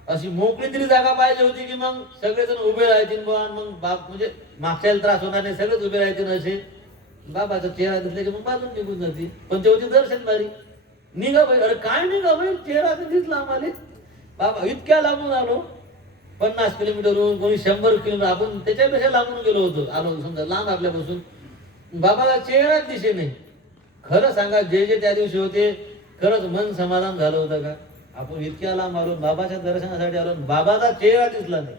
अशी मोकळी तरी जागा पाहिजे होती की मग सगळेजण उभे राहतील बा. मग बाप म्हणजे मागच्याला त्रास होणार नाही, सगळेच उभे राहतील. असे बाबाचा चेहरा दिसला की मग बाजून निघून जाते. पण ते होती दर्शन बारी. निघा बाई, अरे काय निघा बाई, चेहरा तर दिसला आम्हाला. बाबा इतक्या लागून आलो, 50 किलोमीटरहून, कोणी 100 किलोमीटर, आपण त्याच्यापेक्षा लागून गेलो होतो. आलो समजा लांब आपल्यापासून. बाबाला चेहराच दिसे नाही. खरं सांगा, जे जे त्या दिवशी होते खरंच मन समाधान झालं होतं का? आपण इतक्या लांब आलो, बाबाच्या दर्शनासाठी आलो, बाबाचा चेहरा दिसला नाही,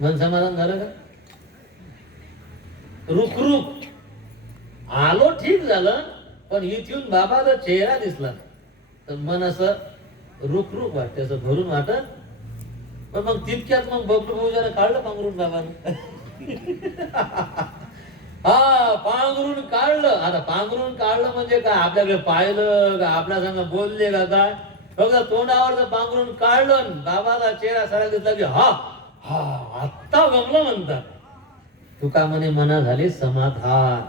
मन समाधान झालं का? रुक रुक आलो ठीक झालं, पण इथून बाबाचा चेहरा दिसला नाही तर मन असं रुक रुक वाटते, असं भरून वाटत. पण मग तितक्यात मग बबलू भाऊजाने काढलं पांघरून बाबानं. हा, पांघरून काढलं. आता पांघरून काढलं म्हणजे काय? आपल्याकडे पाहिलं का? आपल्या संग बोलले का? काय फक्त तोंडावर पांघरून काढलं, बाबाचा चेहरा सरळ दिसला की हा हा आत्ता गमलं म्हणतात. तुका म्हणे मना झाले समाधान.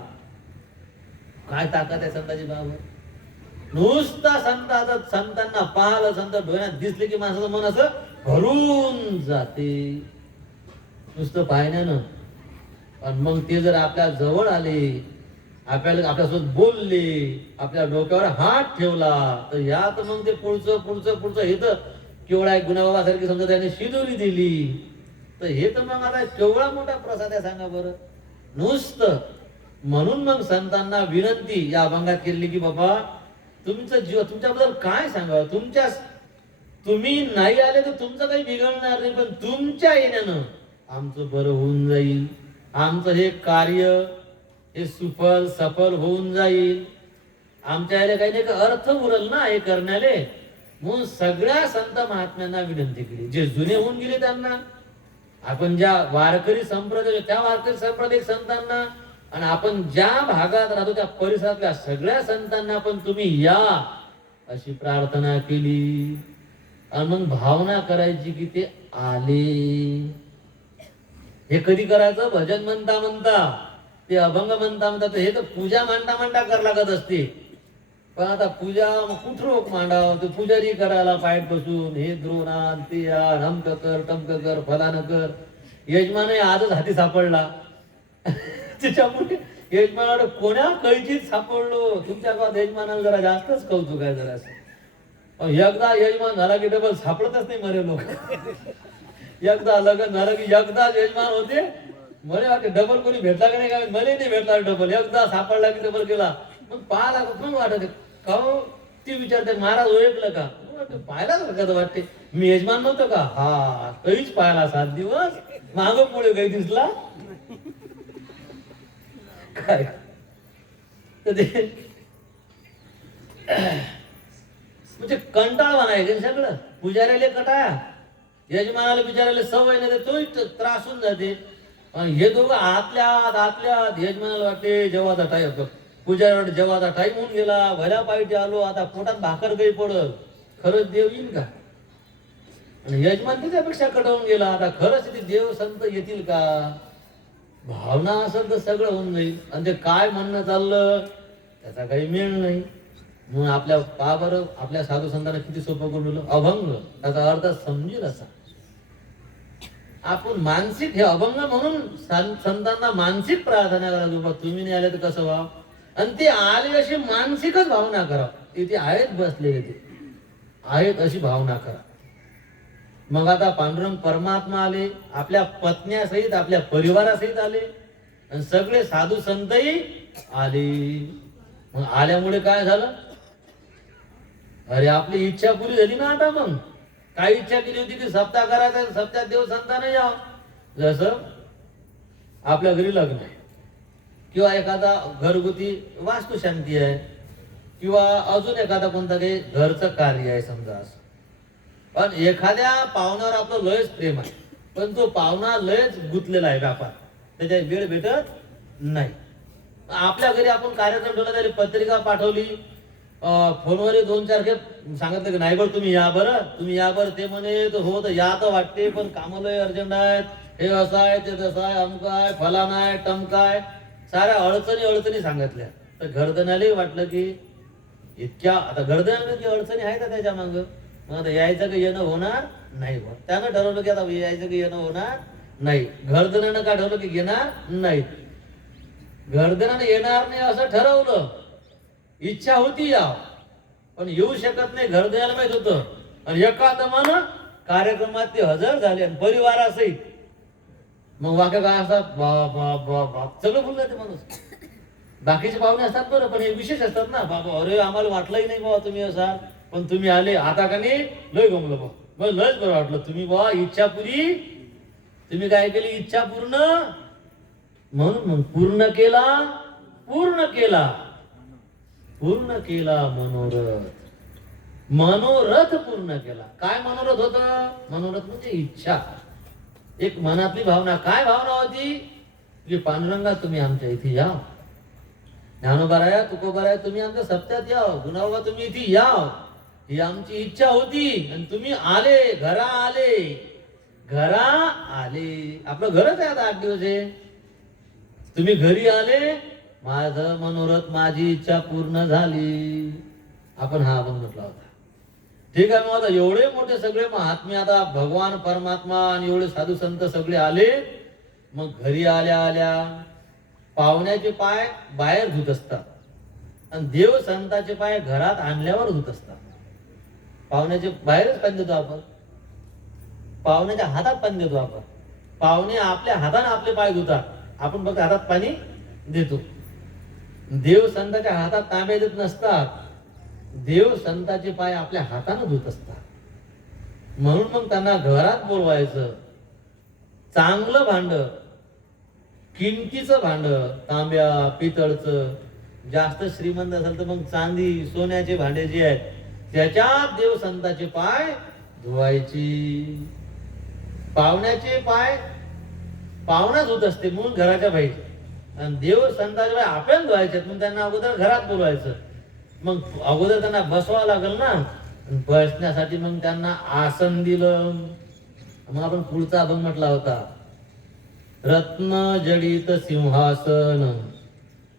काय ताकद आहे संताची बाबा. नुसता संतांना पाहिलं, संत डोळ्यात दिसले की माणसाचं मन असं भरून जाते नुसतं पाहण्यानं. आणि मग ते जर आपल्या जवळ आले, आपल्यासोबत बोलले, आपल्या डोक्यावर हात ठेवला तर यात मग ते पुढचं पुढचं पुढचं हे तर केवढा एक गुणाबाबासारखी समजा त्याने शिदोरी दिली तर हे तर मग आता केवढा मोठा प्रसाद आहे सांगा बरं. नुसतं म्हणून मग संतांना विनंती या अभंगात केली की बाबा तुमचं जीव, तुमच्याबद्दल काय सांगावं. तुम्ही नाही आले तर तुमचं काही बिघडणार नाही, पण तुमच्या येण्यानं आमचं बरं होऊन जाईल. आमचं हे कार्य हे सुफल सफल होऊन जाईल. आमच्या याला काही नाही का अर्थ उरल ना हे करण्याले. म्हणून सगळ्या संत महात्म्यांना विनंती केली, जे जुने होऊन गेले त्यांना, आपण ज्या वारकरी संप्रदाय त्या वारकरी संप्रदाय संतांना, आणि आपण ज्या भागात राहतो त्या परिसरातल्या सगळ्या संतांना पण तुम्ही या अशी प्रार्थना केली. आणि मग भावना करायची की ते आले. हे कधी करायचं? भजन म्हणता म्हणता, ते अभंग म्हणता म्हणता, हे तर पूजा मांडता मांडता कर लागत असते. पण आता पूजा कुठरोक मांडाव, ते पुजारी करायला पायट बसून हे द्रोणान ते आण, अमक कर टमक कर फलान कर. यजमानही आजच हाती सापडला. त्याच्यामुळे यजमानाला कोण्या कैचीत सापडलो. तुमच्या गावात यजमानाला जरा जास्तच कौतुक आहे जरा असं. एकदा यजमान झाला की डबल सापडतच नाही मरे लोक. एकदा लग्न झालं की एकदा यजमान होते, मला वाटते डबल कोणी भेटला का नाही का? मला नाही भेटला डबल. एकदा सापडला की डबल गेला. मग पाहायला मग वाटत का ती विचारते महाराज ओळखलं का? पाहायलाच हरकत वाटते. मी यजमान नव्हतो का? हा, काहीच पाहायला 7 दिवस माग पुढे काही दिसला. काय तर ते म्हणजे कंटाळवा नाही सगळं. पुजाऱ्याला कटाळा, यजमानाला बिचारायला सवय नाही, तोही त्रासून जाते. आणि हे दोघं आतल्या यजमानाला वाटते जेव्हाचा टाईम, पुजारी वाटते जेव्हाचा टाईम होऊन गेला, भल्या पाहिजे आलो, आता पोटात भाकर काही पडल, खरंच देव येईल का? आणि यजमान त्याच्यापेक्षा कटावून गेला, आता खरंच ते देव संत येतील का? भावना असेल तर सगळं होऊन जाईल. आणि ते काय म्हणणं चाललं त्याचा काही मेळ नाही. म्हणून आपल्या बरं आपल्या साधू संतांना किती सोपं करून दिलं, अभंग त्याचा अर्थ समजेल असा. आपण मानसिक हे अभंग म्हणून संतांना मानसिक प्रार्थना करा, बाबा तुम्ही नाही आले तर कसं व्हा, आणि ते आले अशी मानसिकच भावना करा. इथे आहेत बसलेले, ते आहेत अशी भावना करा. मग आता पांडुरंग परमात्मा आले, आपल्या पत्न्यासहित आपल्या परिवारासहित आले, आणि सगळे साधू संतही आले. मग आल्यामुळे काय झालं, अरे आपली इच्छा पुरी झाली ना. आता मग काय इच्छा केली होती की सप्ताह करायचा, सप्त्यात देव संतांना यावं. जसं आपल्या घरी लग्न आहे, किंवा एखादा घरगुती वास्तुशांती आहे, किंवा अजून एखादा कोणता काही घरचं कार्य आहे समजा असं. पण एखाद्या पाहुण्यावर आपलं लयच प्रेम आहे, पण तो पाहुणा लयच गुंतलेला आहे व्यापार, त्याच्या वेळ भेटत नाही. आपल्या घरी आपण कार्यक्रम ठेवला, त्याला पत्रिका पाठवली, फोनवर 2-4 खेप सांगितलं की नाही बरं तुम्ही या बरं, ते म्हणे तर हो तर या तर वाटते, पण कामं लय अर्जंट आहेत, हे असं आहे ते तसं आहे, अमकं आहे फलाना आहे टमका आहे, साऱ्या अडचणी सांगितल्या. तर घरधनालाही वाटलं की इतक्या आता घरधनाला की अडचणी आहेत त्याच्या मागं, मग आता यायचं की येणं होणार नाही. त्यानं ठरवलं की आता यायचं की येणं होणार नाही. घरधनानं काय ठरवलं की येणार नाही, घरधनानं येणार नाही असं ठरवलं. इच्छा होती या, पण येऊ शकत नाही, घरधनाला माहित होतं. आणि एका दमानं कार्यक्रमात ते हजर झाले परिवारासहित. मग वाक्य काय असतात, सगळं बोललं ते माणूस. बाकीचे पाहुणे असतात बरं, पण हे विशेष असतात ना. बाबा अरे आम्हाला वाटलंही नाही बाबा तुम्ही असाल, पण तुम्ही आले, आता का नाही लय गमलं बाबा, मग लयच बरं वाटलं. तुम्ही बाबा इच्छा पुरी, तुम्ही काय केली इच्छा पूर्ण, म्हणून मग पूर्ण केला मनोरथ पूर्ण केला. काय मनोरथ होत, मनोरथ म्हणजे इच्छा, एक मनातली भावना. काय भावना होती की पांडुरंगा तुम्ही आमच्या इथे या, ज्ञानोबाराया तुकोबाराया तुम्ही आमच्या सप्त्यात या, गुणाबा तुम्ही इथे या, ही आमची इच्छा होती. आणि तुम्ही आले, घरा आले. आपलं घरच आहे आता 8 दिवस आहे, तुम्ही घरी आले, माझं मनोरथ माझी इच्छा पूर्ण झाली. आपण हा आपण म्हटला होता. ठीक आहे. मग आता एवढे मोठे सगळे महात्मे, आता भगवान परमात्मा आणि एवढे साधू संत सगळे आले. मग घरी आल्या पाहुण्याचे पाय बाहेर धुत असतात, आणि देव संताचे पाय घरात आणल्यावर धुत असतात. पाहुण्याचे बाहेरच पाणी देतो आपण, पाहुण्याच्या हातात पाणी देतो आपण. पाहुणे आपल्या हाताने आपले पाय धुतात, आपण फक्त हातात पाणी देतो. देव संतांच्या हातात तांबे देत नसतात, देव संतांचे पाय आपल्या हाताने धुत असतात. म्हणून मग त्यांना घरात बोलवायचं. चांगलं भांड, किमतीचं भांड, तांब्या पितळचं, जास्त श्रीमंत असेल तर मग चांदी सोन्याचे भांडे जे आहेत त्याच्यात देव संतांचे पाय धुवायची. पाहुण्याचे पाय पाहुणा धुत असते म्हणून घराच्या बाहेर, आणि देव संतांचे पाय आपल्याला धुवायचे म्हणून त्यांना अगोदर घरात बोलवायचं. मग अगोदर त्यांना बसवावं लागेल ना, बसण्यासाठी मग त्यांना आसन दिलं. मग आपण पुढचा अभंग म्हटला होता, रत्न जडित सिंहासन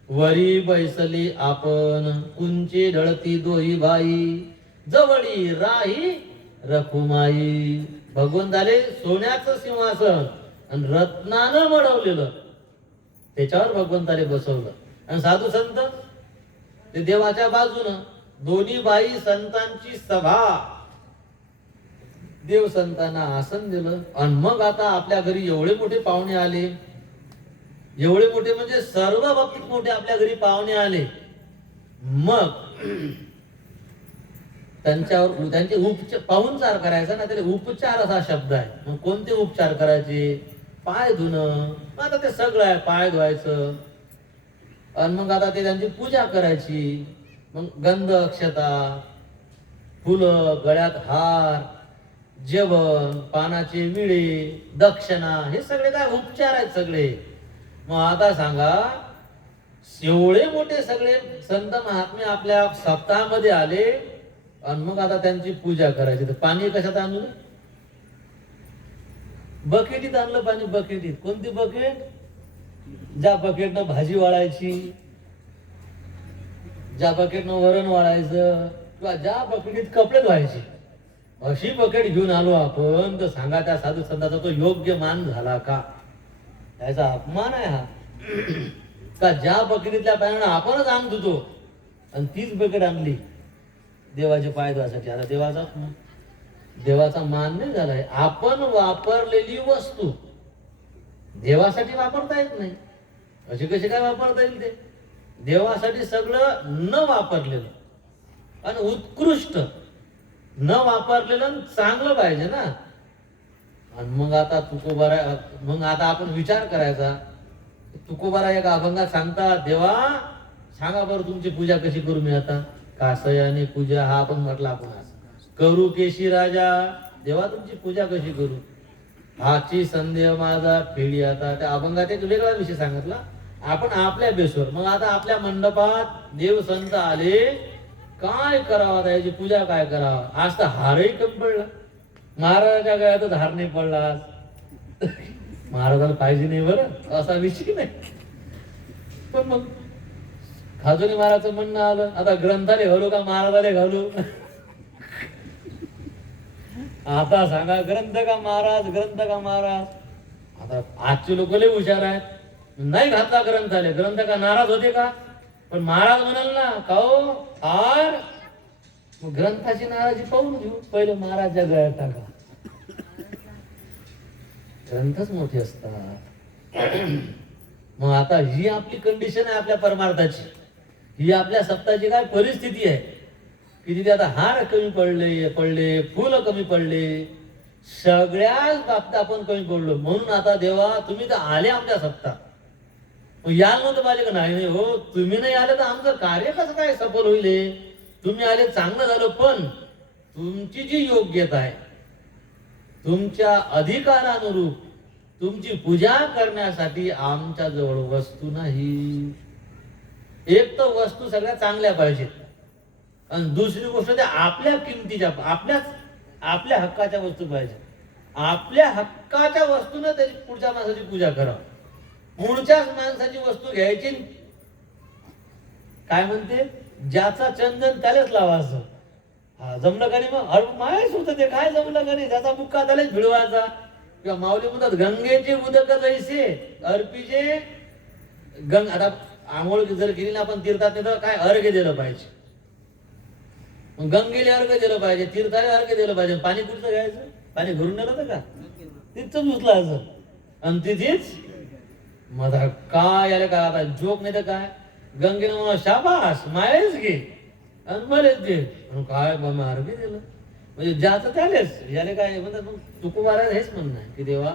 वरी बैसली आपण, कुंची ढळती दोही बाई जवळी राही रखुमाई. भगवंताले सोन्याचं सिंहासन आणि रत्नानं मडवलेलं, त्याच्यावर भगवंताले बसवलं. आणि साधू संत ते देवाच्या बाजूनं, दोन्ही बाई संतांची सभा, देव संतांना आसन दिलं. आणि मग आता आपल्या घरी एवढे मोठे पाहुणे आले, एवढे मोठे म्हणजे सर्व बाबतीत मोठे आपल्या घरी पाहुणे आले. मग त्यांच्यावर त्यांचे उपचार, पाहुणचार करायचा ना, त्याला उपचार असा शब्द आहे. मग कोणते उपचार करायचे? पाय धुणं. आता ते सगळं आहे, पाय धुवायचं, आणि मग आता ते त्यांची पूजा करायची. मग गंध अक्षता, फुलं, गळ्यात हार, जेवण, पानाचे विळे, दक्षिणा, हे सगळे काय उपचार आहेत सगळे. मग आता सांगा, एवढे मोठे सगळे संत महात्मे आपल्या सप्ताहामध्ये आले आणि मग आता त्यांची पूजा करायची. तर पाणी कशात आणलं? बकेटीत आणलं पाणी. बकेटीत. कोणती बकेट? ज्या बकेटनं भाजी वाळायची, ज्या बकेटनं वरण वाळायचं, किंवा ज्या बकेटीत कपडे धुवायचे, अशी बकेट घेऊन आलो आपण. तर सांगा त्या साधू संतांचा तो योग्य मान झाला का? त्याचा अपमान आहे हा. का ज्या बकेटीतल्या पाण्यानं आपणच अंग धुतो आणि तीच बकेट आणली देवाचे पाय धुवायसाठी. आता देवाचा मान नाही झालाय. आपण वापरलेली वस्तू देवासाठी वापरता येत नाही. अशी कशी काय वापरता येईल? ते देवासाठी सगळं न वापरलेलं आणि उत्कृष्ट न वापरलेलं चांगलं पाहिजे ना. आणि मग आता तुकोबारा, मग आता आपण विचार करायचा. तुकोबारा एक अभंगात सांगतात, देवा सांगा बरं तुमची पूजा कशी करू मी आता? कासयाने पूजा, हा आपण म्हटला आपण आज. करू केशी राजा, देवा तुमची पूजा कशी करू? हाची संदेह माझा फेडी. आता त्या अभंगात एक वेगळा विषय सांगितला आपण आपल्या बेसवर. मग आता आपल्या मंडपात देव संत आले, काय करावं? त्याची पूजा काय करावं? आज तर हारही कमी पडला. महाराजाच्या गळ्यातच हार नाही पडला आज. महाराजाला पाहिजे नाही बरं, असा विषय नाही. पण मग खाजोनी महाराजचं म्हणणं आलं, आता ग्रंथाले घालू का महाराजाले घालू? आता सांगा, ग्रंथ का महाराज, ग्रंथ का महाराज? आता आजचे लोक लय हुशार आहेत. नाही घातला ग्रंथाले, ग्रंथ का नाराज होते का? पण महाराज म्हणाल ना, का हो हार? मग ग्रंथाची नाराजी पाहून घेऊ, पहिले महाराजच्या गळ्यात टाका. ग्रंथच मोठे असतात. मग आता ही आपली कंडिशन आहे आपल्या परमार्थाची. ही आपल्या सप्ताहाची काय परिस्थिती आहे की तिथे आता हार कमी पडले, फुलं कमी पडले, सगळ्याच बाबतीत आपण कमी पडलो. म्हणून आता देवा तुम्ही तर आले आमच्या सप्ताह, मग याल नव्हतं पाहिजे का? नाही हो, तुम्ही नाही आले तर आमचं कार्य कसं काय सफल होईल? तुम्ही आले चांगलं झालं, पण तुमची जी योग्यता आहे, तुमच्या अधिकारानुरूप तुमची पूजा करण्यासाठी आमच्या जवळ वस्तू नाही. एक तर वस्तू सगळ्या चांगल्या पाहिजेत, आणि दुसरी गोष्ट त्या आपल्या किमतीच्या, आपल्या हक्काच्या वस्तू पाहिजे. आपल्या हक्काच्या वस्तूनं त्याची पुढच्या माणसाची पूजा करा. पुढच्याच माणसाची वस्तू घ्यायची. काय म्हणते? ज्याचा चंदन त्यालाच लावायचं. हा जमलं का नाही? मग मायच होतं ते. काय जमलं का नाही? ज्याचा मुक्का त्यालाच भिडवायचा. किंवा माऊली म्हणतात, गंगेचे उदक जैसे अर्पीचे आता आंघोळ जर केली ना आपण तीर्थात, तर काय अर्घ्य दिलं पाहिजे. मग गंगेला अर्घ्य दिलं पाहिजे, तीर्थाला अर्घ्य दिलं पाहिजे. पाणी कुठचं घ्यायचं? पाणी घरून नेलं होतं का? तिथंच उचलायचं आणि तिथेच. मग काय आलं का? आता जोक नाही तर काय? गंगेनं म्हणा शाबास, मायच घे आणि मलाच दे. काय बाबा अर्घ्य दिलं म्हणजे ज्याचं त्यालेच. याला काय म्हणतात? मग तुकोबाराचं हेच म्हणणं आहे की देवा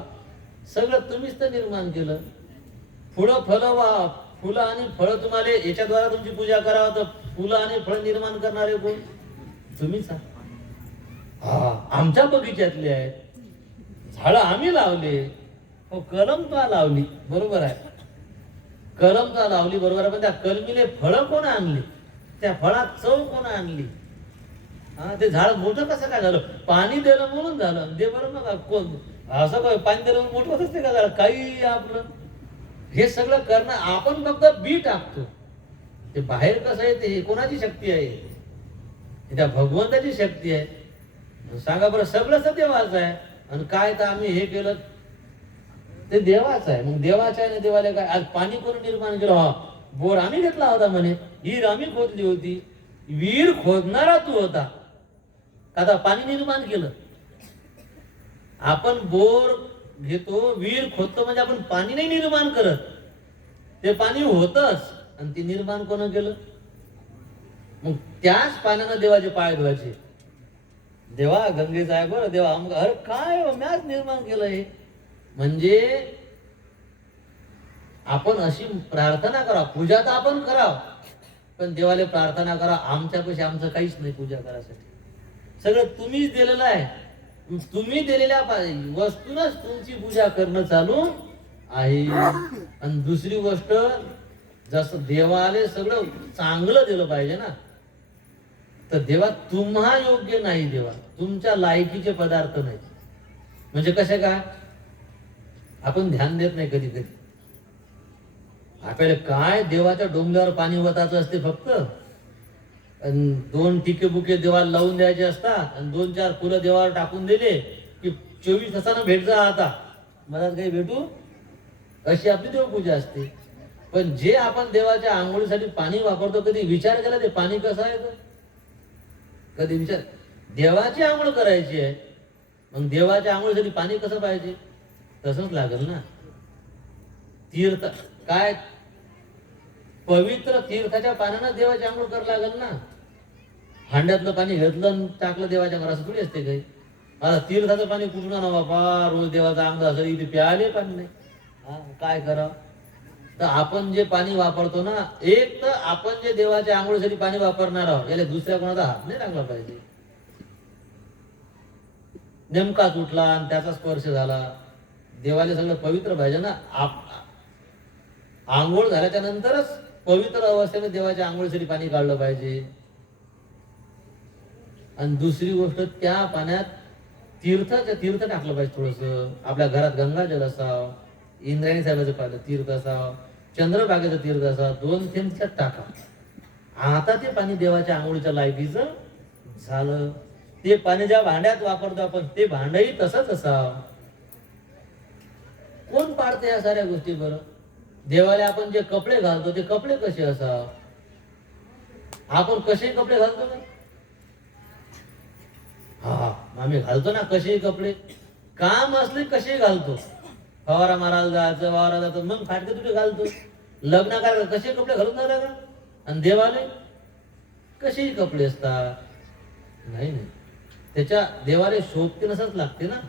सगळं तुम्हीच तर निर्माण केलं. फुलं आणि फळं तुम्हाला याच्याद्वारा तुमची पूजा करावं, तर फुलं आणि फळं निर्माण करणारे कोण? तुम्हीच. आमच्या बगीच्यातले आहेत, झाडं आम्ही लावले. हो, कलम का लावली? बरोबर आहे, कलम का लावली, बरोबर आहे. पण त्या कलमीले फळं कोण आणली? त्या फळात चव कोण आणली? ते झाड मोठं कसं काय झालं? पाणी दिलं म्हणून झालं. दे बरं मग कोण असं काय पाणी दिलं म्हणून मोठं होतच ते का झालं? काही आपलं हे सगळं करणं, आपण फक्त बी टाकतो. ते बाहेर कसं आहे ते कोणाची शक्ती आहे? त्या भगवंताची शक्ती आहे. सांगा बरं, सगळंच देवाचं आहे. आणि काय तर आम्ही हे केलं ते देवाचं आहे. मग देवाचं आहे ना, देवाला काय? आज पाणी कोण निर्माण केलं? हा, बोर आम्ही घेतला होता म्हणे, विहीर आम्ही खोदली होती. विहीर खोदणारा तू होता, आता पाणी निर्माण केलं. आपण बोर घेतो, विहीर खोदतो, म्हणजे आपण पाणी नाही निर्माण करत, ते पाणी होतच. आणि ते निर्माण कोण केलं? मग त्याच पाण्यानं देवाचे पाय धुवायचे. देवा गंगेचा आहे बरं, देवा अरे काय मॅच निर्माण केलं हे? म्हणजे आपण अशी प्रार्थना करा, पूजा तर आपण कराव, पण देवाला प्रार्थना करा, आमच्यापाशी आमचं काहीच नाही पूजा करायसाठी, सगळं तुम्हीच दिलेलं आहे. तुम्ही दिलेल्या वस्तूनच तुमची पूजा करणं चालू आहे. आणि दुसरी गोष्ट, जसं देवाले सगळं चांगलं दिलं पाहिजे ना, तर देवा तुम्हा योग्य नाही, देवा तुमच्या लायकीचे पदार्थ नाही. म्हणजे कसे काय, आपण ध्यान देत नाही कधी कधी. आपल्याला काय देवाच्या डोंगरावर पाणी वताचं असते फक्त, आणि 2 टिके बुके देवाला लावून द्यायचे असतात, आणि 2-4 फुलं देवावर टाकून दिले की 24 तासानं भेट जा, आता मला काही भेटू, अशी आपली देवपूजा असते. पण जे आपण देवाच्या आंघोळीसाठी पाणी वापरतो, कधी विचार केला ते पाणी कसं आहे? तर कधी विचार, देवाची आंघोळ करायची आहे, मग देवाच्या आंघोळीसाठी पाणी कसं पाहिजे? तसंच लागेल ना. तीर्थ काय, पवित्र तीर्थाच्या पाण्यानं देवाची आंघोळ करायला लागेल ना. हांड्यातलं पाणी घेतलं आणि टाकलं देवाच्या घरात, थोडी असते काही. आता तीर्थाचं पाणी कुठून आणा बाबा, रोज देवाचा अंग असेल, इथे प्याले पाणी नाही, काय करावं? तर आपण जे पाणी वापरतो ना, एक तर आपण जे देवाच्या आंघोळीसाठी पाणी वापरणार आहोत, याला दुसऱ्या कोणाचा हात नाही लागला पाहिजे. नेमकाच उठला आणि त्याचा स्पर्श झाला, देवाला सगळं पवित्र पाहिजे ना. आंघोळ झाल्याच्या नंतरच पवित्र अवस्थेने देवाच्या आंघोळीसाठी पाणी काढलं पाहिजे. आणि दुसरी गोष्ट, त्या पाण्यात तीर्थ टाकलं पाहिजे थोडस. आपल्या घरात गंगाजल असावं, इंद्रायणी साहेबाचं पाहिलं तीर्थ असावं, चंद्रभागेचं तीर्थ असावं, 2 थेंब त्यात टाका. आता ते पाणी देवाच्या आंघोळीच्या लायकीचं झालं. ते पाणी ज्या भांड्यात वापरतो आपण, ते भांडही तसंच असावं. कोण पाळते या साऱ्या गोष्टी? बरं, देवाला आपण जे कपडे घालतो, ते कपडे कसे असावं? आपण कसे कपडे घालतो ना, आम्ही घालतो ना कसे कपडे, काम असले कसे घालतो. फवारा मारायला जायचं, वावरा जायचं, मग फाटके तुझे घालतो. लग्न करायला कसे कपडे घालून जाता का? आणि देवाले कसेही कपडे असतात? नाही नाही, त्याच्या देवाले शोभते नसच लागते ना.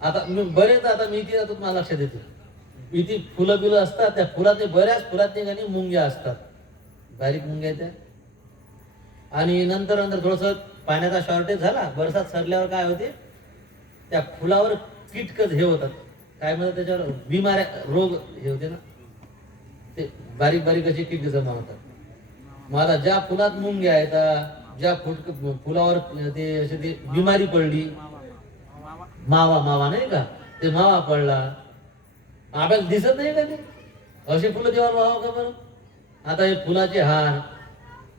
आता बरेच, आता मी ती आता तुम्हाला लक्षात येते, इथे फुलं बिलं असतात, त्या फुलात बऱ्याच फुलात ठिकाणी मुंग्या असतात, बारीक मुंग्या त्या. आणि नंतर थोडस पाण्याचा शॉर्टेज झाला, बरसात सरल्यावर काय होते, त्या फुलावर कीटक हे होतात, काय म्हणतात त्याच्यावर, बिमाऱ्या, रोग हे होते ना, ते बारीक बारीक असे कीटक जमा होतात. मला ज्या फुलात मुंग्या आहेत, ज्या फुलावर ते असे ते बिमारी पडली, मावा नाही का, ते मावा पडला, आपल्याला दिसत नाही का ते असे फुलं देवाला व्हावं का बरं? आता हे फुलाचे हार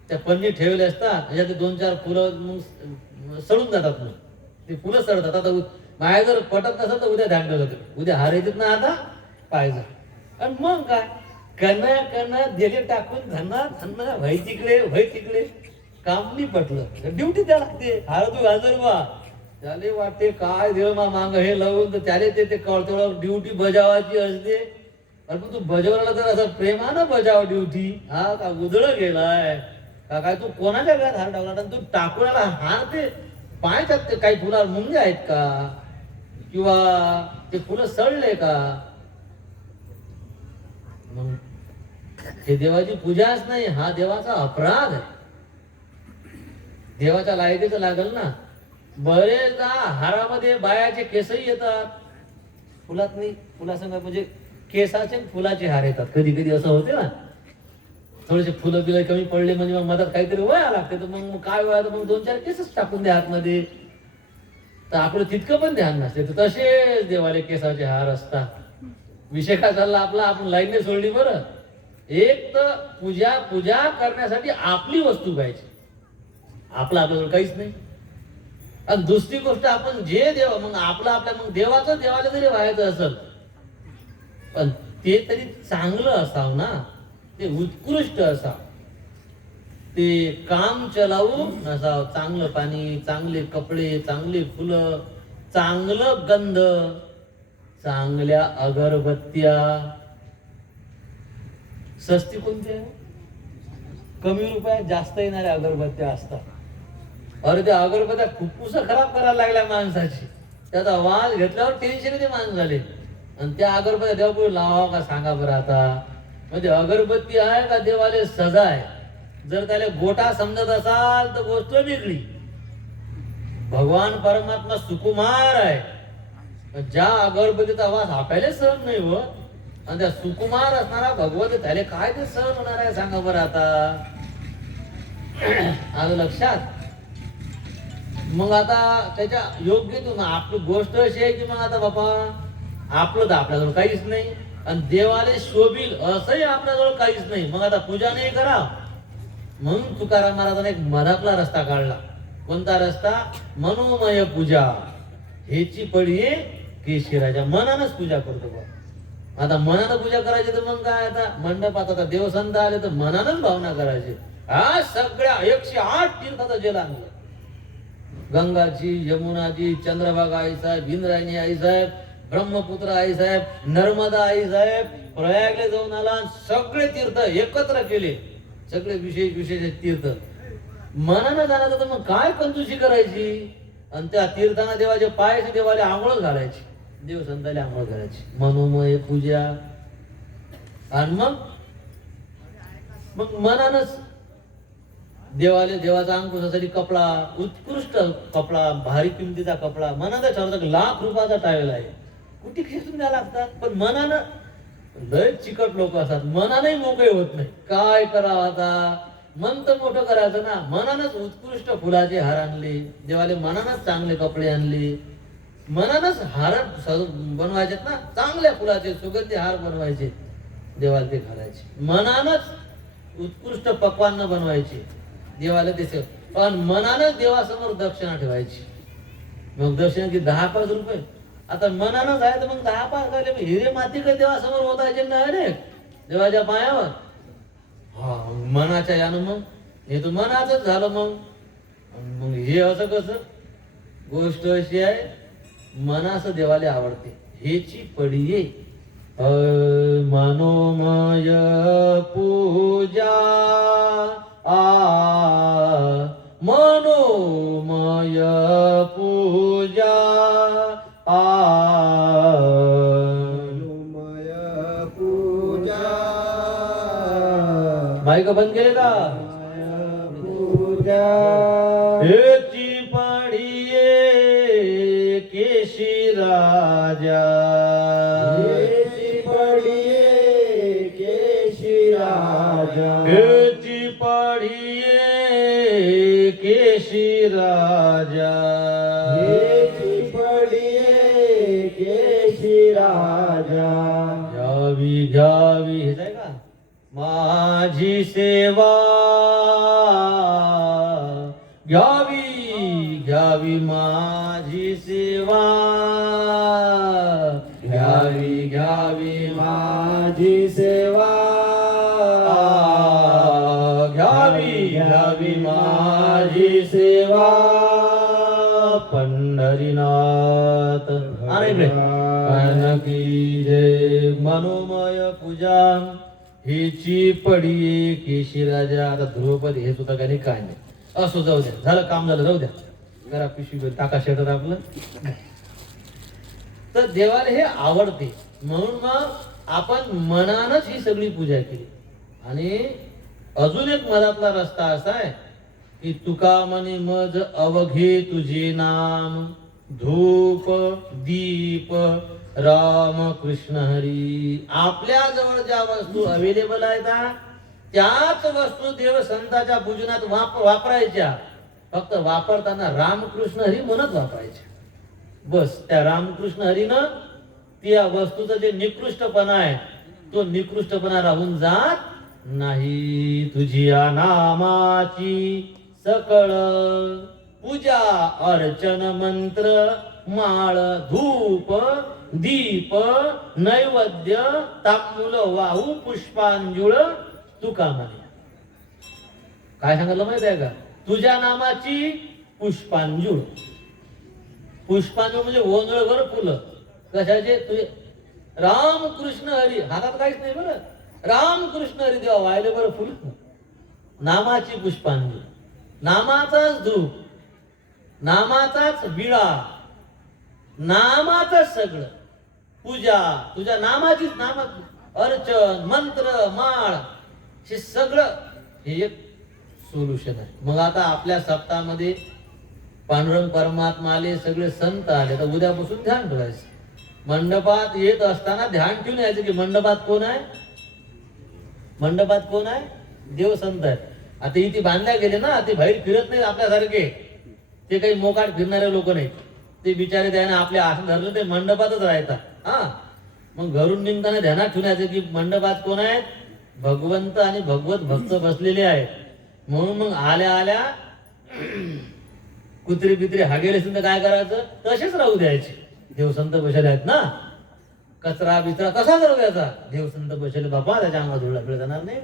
त्या पन्नी ठेवले असतात, त्याच्यात 2-4 फुलं सडून जातात, मग ते फुलं सडतात. आता माया जर पटत नसेल तर उद्या ध्यान ठेवलं, उद्या हार येतात ना, आता पाहिजे. आणि मग काय, कणा दिले टाकून धन्ना व्हाय तिकडे काम नाही पटलं, ड्युटी द्या लागते. हार तू घालतो बा, त्याले वाटते काय देव मांग हे लावून, तर त्याले ते कळतो ड्युटी बजावायची असते. अरे तू बजावला तर असं प्रेमानं बजाव ड्युटी. हा का उधळ गेलाय का काय, तू कोणाच्या घरात हार टाकला? तू टाकून हार ते पायाच्यात ते काही फुलावर मुंगे आहेत का, किंवा ते फुलं सडले का? मग हे देवाची पूजाच नाही, हा देवाचा अपराध आहे. देवाच्या लायकीचं लागल ना. बरेचदा हारामध्ये बायाचे केसही येतात, फुलात नाही, फुलासंग म्हणजे केसाचे फुलाचे हार येतात. कधी कधी असं होते ना, थोडेसे फुलं बिलं कमी पडले म्हणजे मग मधात काहीतरी वया लागते, तर मग काय वया, मग 2-4 केसच टाकून द्या आतमध्ये, तर आपलं तितकं पण ध्यान नसते. तर तसेच देवाले केसाचे हार असतात. विषय काय चालला आपला, आपण लाईनने सोडली. बरं, एक तर पूजा करण्यासाठी आपली वस्तू पाहिजे, आपल्याजवळ काहीच नाही. आणि दुसरी गोष्ट, आपण जे देव, मग मग देवाला जरी व्हायचं असेल, पण ते तरी चांगलं असावं ना, ते उत्कृष्ट असावं, ते काम चलावू नसावं. चांगलं पाणी, चांगले कपडे, चांगली फुलं, चांगलं गंध, चांगल्या अगरबत्त्या. सस्ती कोणती आहे? कमी रुपयात जास्त येणाऱ्या अगरबत्त्या असतात. अरे त्या अगरबत्त्या फुफ्फुस खराब करायला लागल्या माणसाची, त्याचा वास घेतल्यावर टेन्शन येते माणूस झाले. आणि त्या अगरबत्ती देवापुढे लावा का सांगा बरं आता. म्हणजे अगरबत्ती आहे का देवाले सजा आहे. जर त्याला गोटा समजत असाल तर गोष्ट वेगळी. भगवान परमात्मा सुकुमार आहे. ज्या अगरबत्तीचा आवाज आपल्याला सहन नाही होत आणि त्या सुकुमार असणारा भगवत त्याला काय ते सहन होणार आहे सांगा बरं आता. आलं लक्षात. मग आता त्याच्या योग्य तू आपली गोष्ट अशी आहे की मग आता बापा आपलं तर आपल्याजवळ काहीच नाही आणि देवाले शोभील असंही आपल्याजवळ काहीच नाही. मग आता पूजा नाही करा. म्हणून तुकाराम महाराजांनी एक मधातला रस्ता काढला. कोणता रस्ता? मनोमय पूजा. हेची पडी केशिराजा. मनानच पूजा करतो बा. आता मनानं पूजा करायची तर मग काय आता मंडपात आता देवसंत आले तर मनानच भावना करायची. हा सगळ्या 108 तीर्थाचा जल आणलं. गंगाजी, यमुनाजी, चंद्रभागा आई साहेब, इंद्रायणी आई साहेब, ब्रह्मपुत्र आई साहेब, नर्मदा आई साहेब, प्रयागला जाऊन आला. सगळे तीर्थ एकत्र केले. सगळे विशेष विशेष तीर्थ मनानं जाणार तर मग काय कंजूसी करायची. आणि त्या तीर्थांना देवाचे पायाचे देवाला आंघोळ घालायची. देवसंताला आंघोळ घालायची. मनोमय पूजा. आणि मग मनानच देवाले देवाचा अंकुशासाठी कपडा, उत्कृष्ट कपडा, भारी किमतीचा कपडा. मनाचा ठरवता लाख रुपयाचा टावेल आहे. कुठे खेचून द्यायला लागतात. पण मनानं लय चिकट लोक असतात. मनानही मोकळे होत नाही. काय करावं आता. मन तर मोठं करायचं ना. मनानच उत्कृष्ट फुलाचे हार आणले देवाले. मनानच चांगले कपडे आणले. मनानच हार बनवायचे ना. चांगल्या फुलाचे सुगंधी हार बनवायचे देवाला ते घालायचे. मनानच उत्कृष्ट पक्वान्न बनवायचे देवाला ते. पण मनानच देवासमोर दक्षिणा ठेवायची. मग दक्षिणा की 10-5 रुपये. आता मनानच आहे तर मग 10-5 झाले. हिरे माती का देवासमोर होतायचे ना रे देवाच्या पायावर. हा मनाच्या यानं मग हे तर मनाचंच झालं. मग हे असं कसं. गोष्ट अशी आहे मनास देवाले आवडते. हेची पडिये मनोमय पूजा. मनोमय पूजा. मनोमय पूजा. माईक बंद केले का. पूजा. हेची पडिये केशिराजा. हेची पडिये केशिराजा. हेची पडिये केशिराजा. हेची पडिये केशिराजा. घ्यावी घ्यावी हेच आहे का. माझी सेवा घ्यावी घ्यावी माझी सेवा. घ्यावी घ्यावी माझी सेवा. घ्यावी घ्यावी माझी सेवा. पंढरीनाथ अरे की जय. मनोमय पूजा हेची पडी केशिराजा. आता ध्रुवपद हे सुद्धा काही काय नाही. असो जाऊ द्या. झालं काम झालं जाऊ द्या. जरा पिशवी टाका शेटर आपलं. तर देवाला हे आवडते म्हणून मग आपण मनानच ही सगळी पूजा केली. आणि अजून एक मधातला रस्ता असा आहे की तुका म्हणे मज अवघे तुझे नाम. धूप दीप राम कृष्ण हरी. आपल्या जवळ ज्या वस्तू अवेलेबल आहेत त्याच वस्तू देव संतांच्या पूजनात वापरायच्या. फक्त वापरताना रामकृष्ण हरी म्हणत वापरायच्या. बस त्या रामकृष्ण हरीनं त्या वस्तूचा जे निकृष्टपणा आहे तो निकृष्टपणा राहून जात नाही. तुझिया नामाची सकळ पूजा अर्चन मंत्र माळ धूप दीप नैवेद्य तांबूल वाहू पुष्पांजुळ तुका म्हणे. काय सांगितलं माहित आहे का. तुझ्या नामाची पुष्पांजुळ. पुष्पांजुळ म्हणजे ओंजळभर फुलं. कशाचे. तुझे रामकृष्ण हरी. हातात काहीच नाही बरं. रामकृष्ण हरी देवा वाहिले बरं फुल. नामाची पुष्पांजुळ. नामाचाच धूप. नामाचाच विळा. नामाचंच सगळं. पूजा, तुझ्या नामाचीच अर्चन, मंत्र, माळ, हे सगळं हे एक सोल्युशन आहे. मग आता आपल्या सप्ताहामध्ये पांडुरंग परमात्मा आले, सगळे संत आले, तर उद्यापासून ध्यान ठेवायचं. मंडपात येत असताना ध्यान ठेवून यायचं की मंडपात कोण आहे, मंडपात कोण आहे, देव संत आहे. आता इथे बांधल्या गेले ना, ते बाहेर फिरत नाही आपल्यासारखे, ते काही मोकाट फिरणारे लोक नाहीत. ते बिचारे त्याने आपल्या आसन धरलं ते मंडपातच राहतात. हा, मग घरून निघताना ध्यानात ठेवण्याचं की मंडपात कोण आहेत, भगवंत आणि भगवत भक्त बसलेले आहेत. म्हणून मग आल्या आल्या कुत्री बित्री हागेले असेल तर काय करायचं, तसेच राहू द्यायचे. देवसंत बसले आहेत ना, कचरा बिचरा तसाच राहू द्यायचा. देवसंत बसले बाबा, त्याच्या अंगात धुळा फिळ जाणार नाही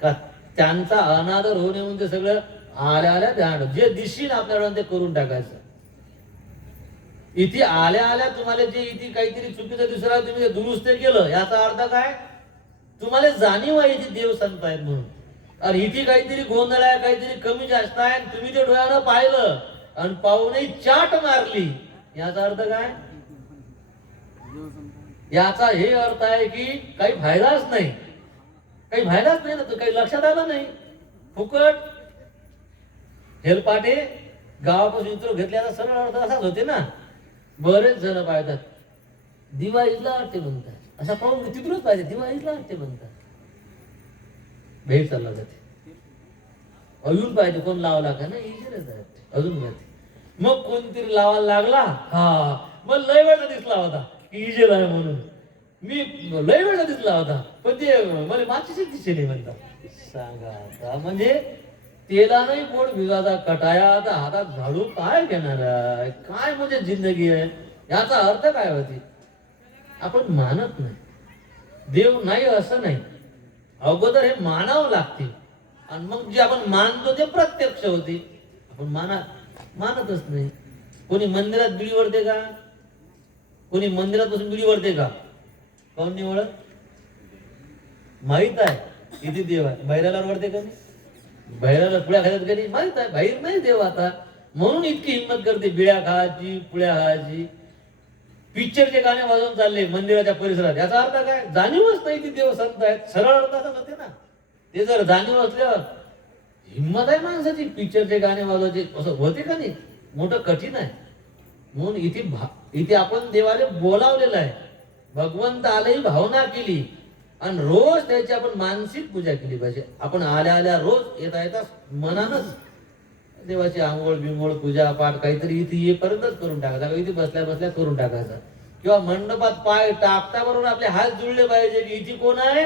का? त्यांचा अनादर होऊ नये म्हणून ते सगळं आल्या आल्या ध्यान, जे दिशील आपल्याला ते करून टाकायचं. इथे आल्या आल्या तुम्हाला जे इथे काहीतरी चुकीचं दिसलं तुम्ही ते दुरुस्त केलं, याचा अर्थ काय, तुम्हाला जाणीव आहे इथे देव संत आहेत म्हणून. आणि इथे काहीतरी गोंधळ आहे, काहीतरी कमी जास्त आहे, तुम्ही ते डोळ्यानं पाहिलं आणि पाहूनही चाट मारली, याचा अर्थ काय, याचा हे अर्थ आहे की काही फायदाच नाही, काही फायदाच नाही ना, तर काही लक्षात आलं नाही, फुकट हेलपाटे गावापासून इतर घेतल्याचा सरळ अर्थ असाच होते ना. बरेच जण पाहतात दिवाळीला वाटते म्हणतात, असा पाहून तिथूनच पाहिजे दिवाळीला वाटते म्हणतात, भेट चालला जाते. अजून पाहिजे कोण लावला का नाही, अजून जाते. मग कोणतरी लावायला लागला, हा मग लय वेळा दिसला होता की इजेल आहे म्हणून, मी लय वेळा दिसला होता, पण ते मला मागचीच दिसली म्हणतात. सांगा आता, म्हणजे तेला नाही पोट भिजाचा कटाया, आता हातात झाडू काय घेणार आहे, काय म्हणजे जिंदगी आहे, याचा अर्थ काय होती. आपण मानत नाही, देव नाही असं नाही, अगोदर हे मानावं लागते आणि मग जे आपण मानतो ते प्रत्यक्ष होते. आपण मानतच नाही. कोणी मंदिरात बिडी वळते का, कोणी मंदिरात बसून बिडी वळते का, कोण नाही वळत, माहित आहे इथे देव आहे, बाहेरला वळते का नाही, बाहेरला पुळ्या खायचं का नाही, माहित आहे बाहेर नाही देव आता, म्हणून इतकी हिंमत करते बिड्या खायची, पुळ्या खायची, पिक्चरचे गाणे वाजवून चालले मंदिराच्या परिसरात. याचा अर्थ काय, जाणीवच नाही ती देव संत आहेत, सरळ अर्थ असा नसते ना. ते जर जाणीव असल्यावर हिंमत आहे माणसाची, पिक्चरचे गाणे वाजवायचे असं होते का नाही, मोठं कठीण आहे. म्हणून इथे आपण देवाला बोलावलेलं आहे, भगवंत आलेही भावना केली आणि रोज त्याची आपण मानसिक पूजा केली पाहिजे. आपण आल्या आल्या रोज येता येता मनानच देवाची आंघोळ बिंगोळ पूजा पाठ काहीतरी इथे येईपर्यंतच करून टाकायचा, इथे बसल्या बसल्या करून टाकायचा, किंवा मंडपात पाय टाकता बरोबर आपले हात जुळले पाहिजे की इथे कोण आहे,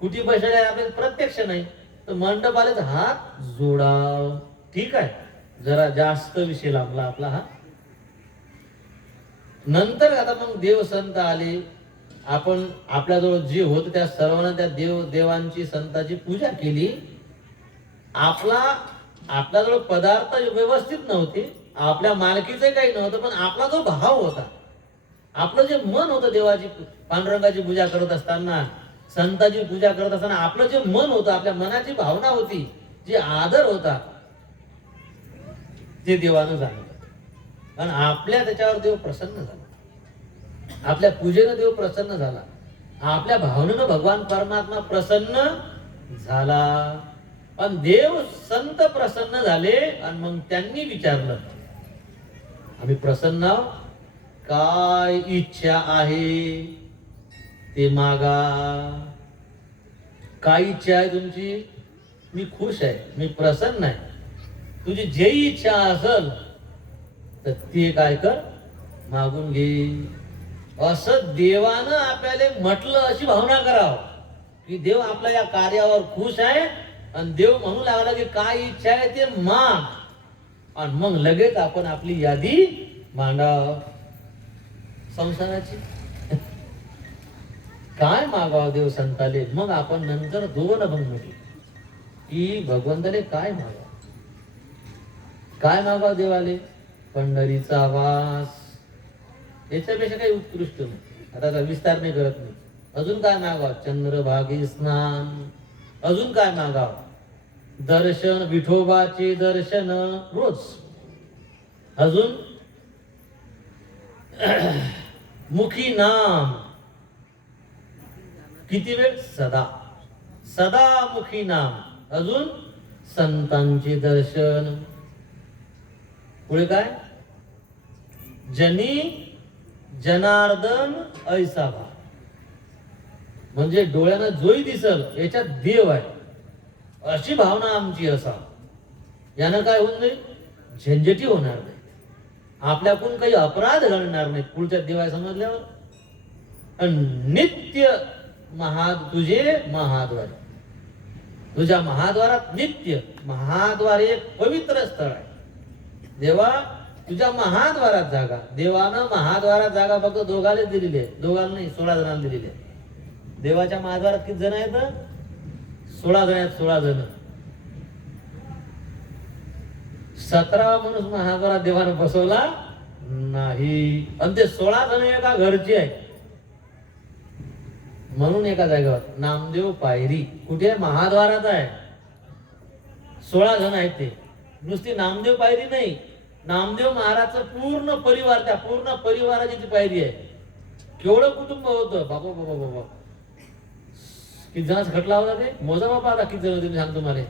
कुठे बसले आहे आपल्याला प्रत्यक्ष नाही, तर मंडपालाच हात जोडाव. ठीक आहे, जरा जास्त विषय लांबला आपला हा. नंतर आता मग देव संत आले, आपण आपल्याजवळ जे होत त्या सर्वांना त्या देवांची संतांची पूजा केली. आपल्याजवळ पदार्थ व्यवस्थित नव्हते, आपल्या मालकीचे काही नव्हतं, पण आपला जो भाव होता, आपलं जे मन होतं देवाची पांडुरंगाची पूजा करत असताना, संतांची पूजा करत असताना आपलं जे मन होतं, आपल्या मनाची भावना होती, जे आदर होता, ते देवानं जाणलं आणि आपल्या त्याच्यावर देव प्रसन्न झाला, आपल्या पूजेनं देव प्रसन्न झाला, आपल्या भावनेनं भगवान परमात्मा प्रसन्न झाला. पण देव संत प्रसन्न झाले आणि मग त्यांनी विचारलं, आम्ही प्रसन्न आहोत, काय इच्छा आहे ते मागा, काय इच्छा आहे तुमची, मी खुश आहे, मी प्रसन्न आहे, तुझी जे इच्छा असेल तर ते काय कर, मागून घे. असं देवानं आपल्याला म्हटलं, अशी भावना करावं की देव आपल्या या कार्यावर खुश आहे आणि देव म्हणू लागला की काय इच्छा आहे ते माग, आणि मग लगेच आपण आपली यादी मांडाव संसाराची. काय मागावं देव संताले, मग आपण नंतर दोन अभंग म्हटले की भगवंताले काय मागावं, काय मागावं देवाले, पंढरीचा वास, याच्यापेक्षा काही उत्कृष्ट नाही. आता विस्तार नाही करत नाही. अजून काय मागावं, चंद्रभागी स्नान, अजून काय मागावं, दर्शन, विठोबाचे दर्शन रोज, अजून मुखी नाम. किती वेळ? सदा. सदा मुखी नाम. अजून संतांचे दर्शन. पुढे काय? जनी जनार्दन ऐसा भाव. म्हणजे डोळ्यानं जोही दिसल याच्यात देव आहे अशी भावना आमची असा. यानं काय होऊन जाईल? झंझटी होणार नाही, आपल्याकडून काही अपराध घडणार नाही पुढच्या देवाय समजल्यावर. नित्य तुझे महाद्वारे. तुझ्या महाद्वारात नित्य. महाद्वार एक पवित्र स्थळ आहे. देवा तुझ्या महाद्वारात जागा. देवानं महाद्वारात जागा फक्त दोघांनाच दिलेली आहे. दोघांना नाही, 16 जणांना दिलेली आहे. देवाच्या महाद्वारात किती जण आहेत? 16 जण आहेत. 16 जण. 17वा माणूस महाद्वारात देवानं बसवला नाही. आणि ते 16 जण एका घरचे आहेत. म्हणून एका जागेवर नामदेव पायरी. कुठे? महाद्वारात आहे. 16 जण आहेत ते. नुसती नामदेव पायरी नाही, नामदेव महाराजचं पूर्ण परिवार, त्या पूर्ण परिवाराची ती पायरी आहे. केवढं कुटुंब होतं बाबा बाबा बाबा. किती जणांचा खटला होता ते मोजा बाबा. आता किती जण होते मी सांगतो तुम्हाला.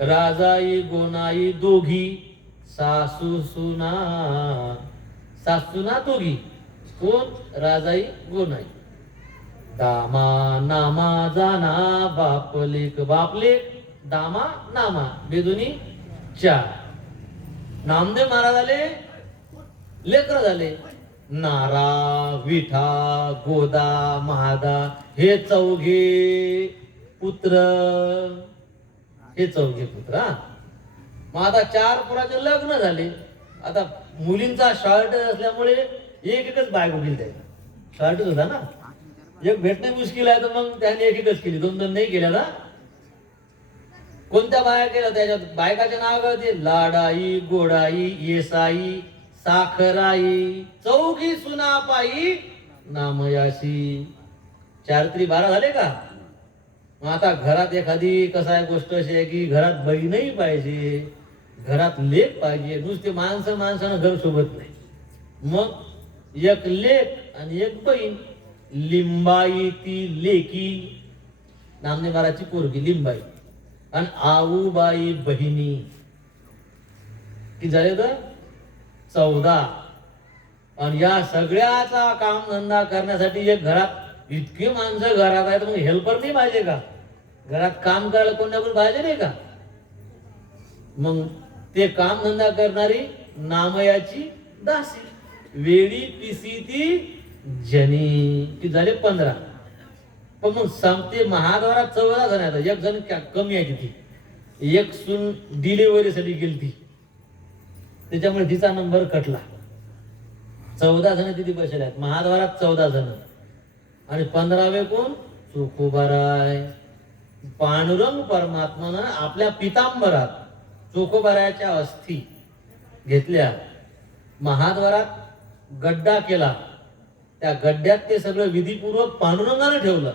राजाई गोनाई दोघी, सासू सुना दोघी. कोण? राजाई गोनाई. दामा नामा जाना बापलेक. बापलेक दामा नामा बेदुनी 4. नामदेव महाराज आले, लेकर झाले. नारा विठा गोदा महादा हे चौघे पुत्र. हे चौघे पुत्र. मग आता 4 पुराचे लग्न झाले. आता मुलींचा शॉर्ट असल्यामुळे एकच बायको केली त्याला. शॉर्टच होता ना, एक भेटणे मुश्किल आहे, तर मग त्याने एकच केली. 2 नाही केल्या ना. कोणत्या बाया केल्या? त्याच्यात बायकाचे नाव काय होते? लाडाई गोडाई येसाई साखराई. चौघी सुनापाई नामयाशी. 4 त्रिक 12 झाले का? मग आता घरात एखादी कसं आहे गोष्ट अशी आहे की घरात बहीणही पाहिजे, घरात लेक पाहिजे. नुसते माणसानं घर शोभत नाही. मग एक लेक आणि एक बहीण. लिंबाई ती लेकी, नामदेव महाराजची पोरगी लिंबाई. आणि आऊबाई बहिणी. किती झाले तर? 14. आणि या सगळ्याचा काम धंदा करण्यासाठी एक घरात इतकी माणसं घरात आहेत, मग हेल्पर नाही पाहिजे का? घरात काम करायला कोण ना कोण पाहिजे नाही का? मग ते काम धंदा करणारी नामयाची दासी. वेळी पिसी ती जनी. किती झाले? 15. पण मग सांगते महाद्वारात 14 जण आहेत. एक जण कमी आहे तिथे. एक सून डिलिव्हरीसाठी गेली ती, त्याच्यामुळे तिचा नंबर कटला. 14 जण तिथे बसले आहेत महाद्वारात. 14 जण. आणि 15वे कोण? चोखोबाराय. पांडुरंग परमात्मानं आपल्या पितांबरात चोखोबारायच्या अस्थी घेतल्या, महाद्वारात गड्डा केला. त्या गड्ड्यात ते सगळं विधीपूर्वक पांडुरंगाने ठेवलं.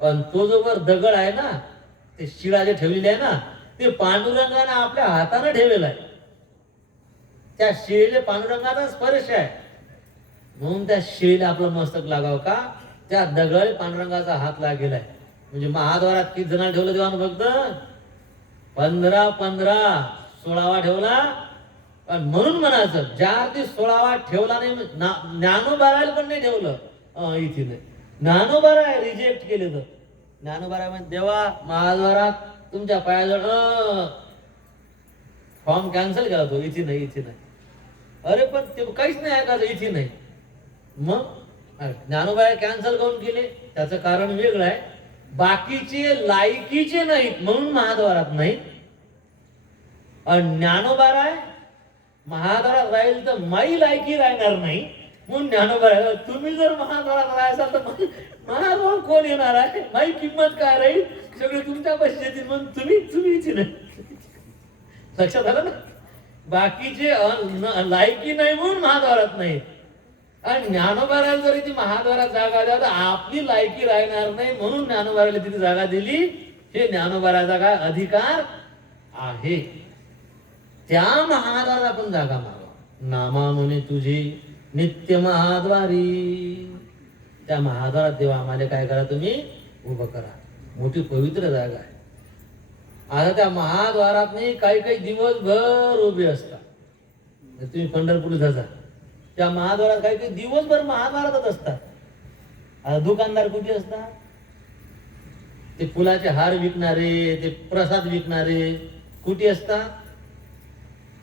पण तो जो वर दगड आहे ना, ते शिळा जे ठेवलेली आहे ना, ते पांडुरंगाने आपल्या हाताने ठेवलेलं आहे. त्या शिळेला पांडुरंगाचा स्पर्श आहे, म्हणून त्या शिळेला आपलं मस्तक लागावं का? त्या दगडाला पांडुरंगाचा हात लागलेला आहे. म्हणजे महाद्वारात किती जणांना ठेवलं देवानं? फक्त 15. 16वा ठेवला. म्हणून म्हणायचं ज्या अर्थी 16वा ठेवला नाही, ज्ञानोबारायला पण नाही ठेवलं. इथे नाही. ज्ञानोबाराय रिजेक्ट केले. तर ज्ञानोबाराय म्हणजे देवा महाद्वारात तुमच्या पायाजवळ फॉर्म कॅन्सल केला तो. इथे नाही, इथे नाही. अरे पण ते काहीच नाही ऐकायचं. इथे नाही. मग ज्ञानोबाराय कॅन्सल करून केले, त्याचं कारण वेगळं आहे. बाकीचे लायकीचे नाहीत म्हणून महाद्वारात नाहीत. आणि ज्ञानोबाराय महाद्वारात राहील तर माई लायकी राहणार नाही म्हणून ज्ञानोबाराय. तुम्ही जर महाद्वारात राहायचाल तर महाद्वार कोण येणार आहे? माई किंमत काय राहील? सगळे तुमच्या पैसे येतील म्हणून तुम्ही इथे नाही. लक्षात आलं ना? बाकीचे लायकी नाही म्हणून महाद्वारात नाही. आणि ज्ञानोबारायला जरी ती महाद्वारात जागा द्या तर आपली लायकी राहणार नाही म्हणून ज्ञानोबारायला तिथे जागा दिली. हे ज्ञानोबारायचा काय अधिकार आहे? त्या महाद्वारात आपण जागा मागा. नामा म्हणे तुझे नित्य महाद्वारी. त्या महाद्वारात देवा आम्हाला काय करा, तुम्ही उभं करा. मोठी पवित्र जागा आहे. आता त्या महाद्वारात काही काही दिवसभर उभे असतात. जर तुम्ही पंढरपूरला जा, त्या महाद्वारात काही काही दिवसभर महाद्वारातच असतात. आता दुकानदार कुठे असतात? ते फुलाचे हार विकणारे, ते प्रसाद विकणारे कुठे असतात?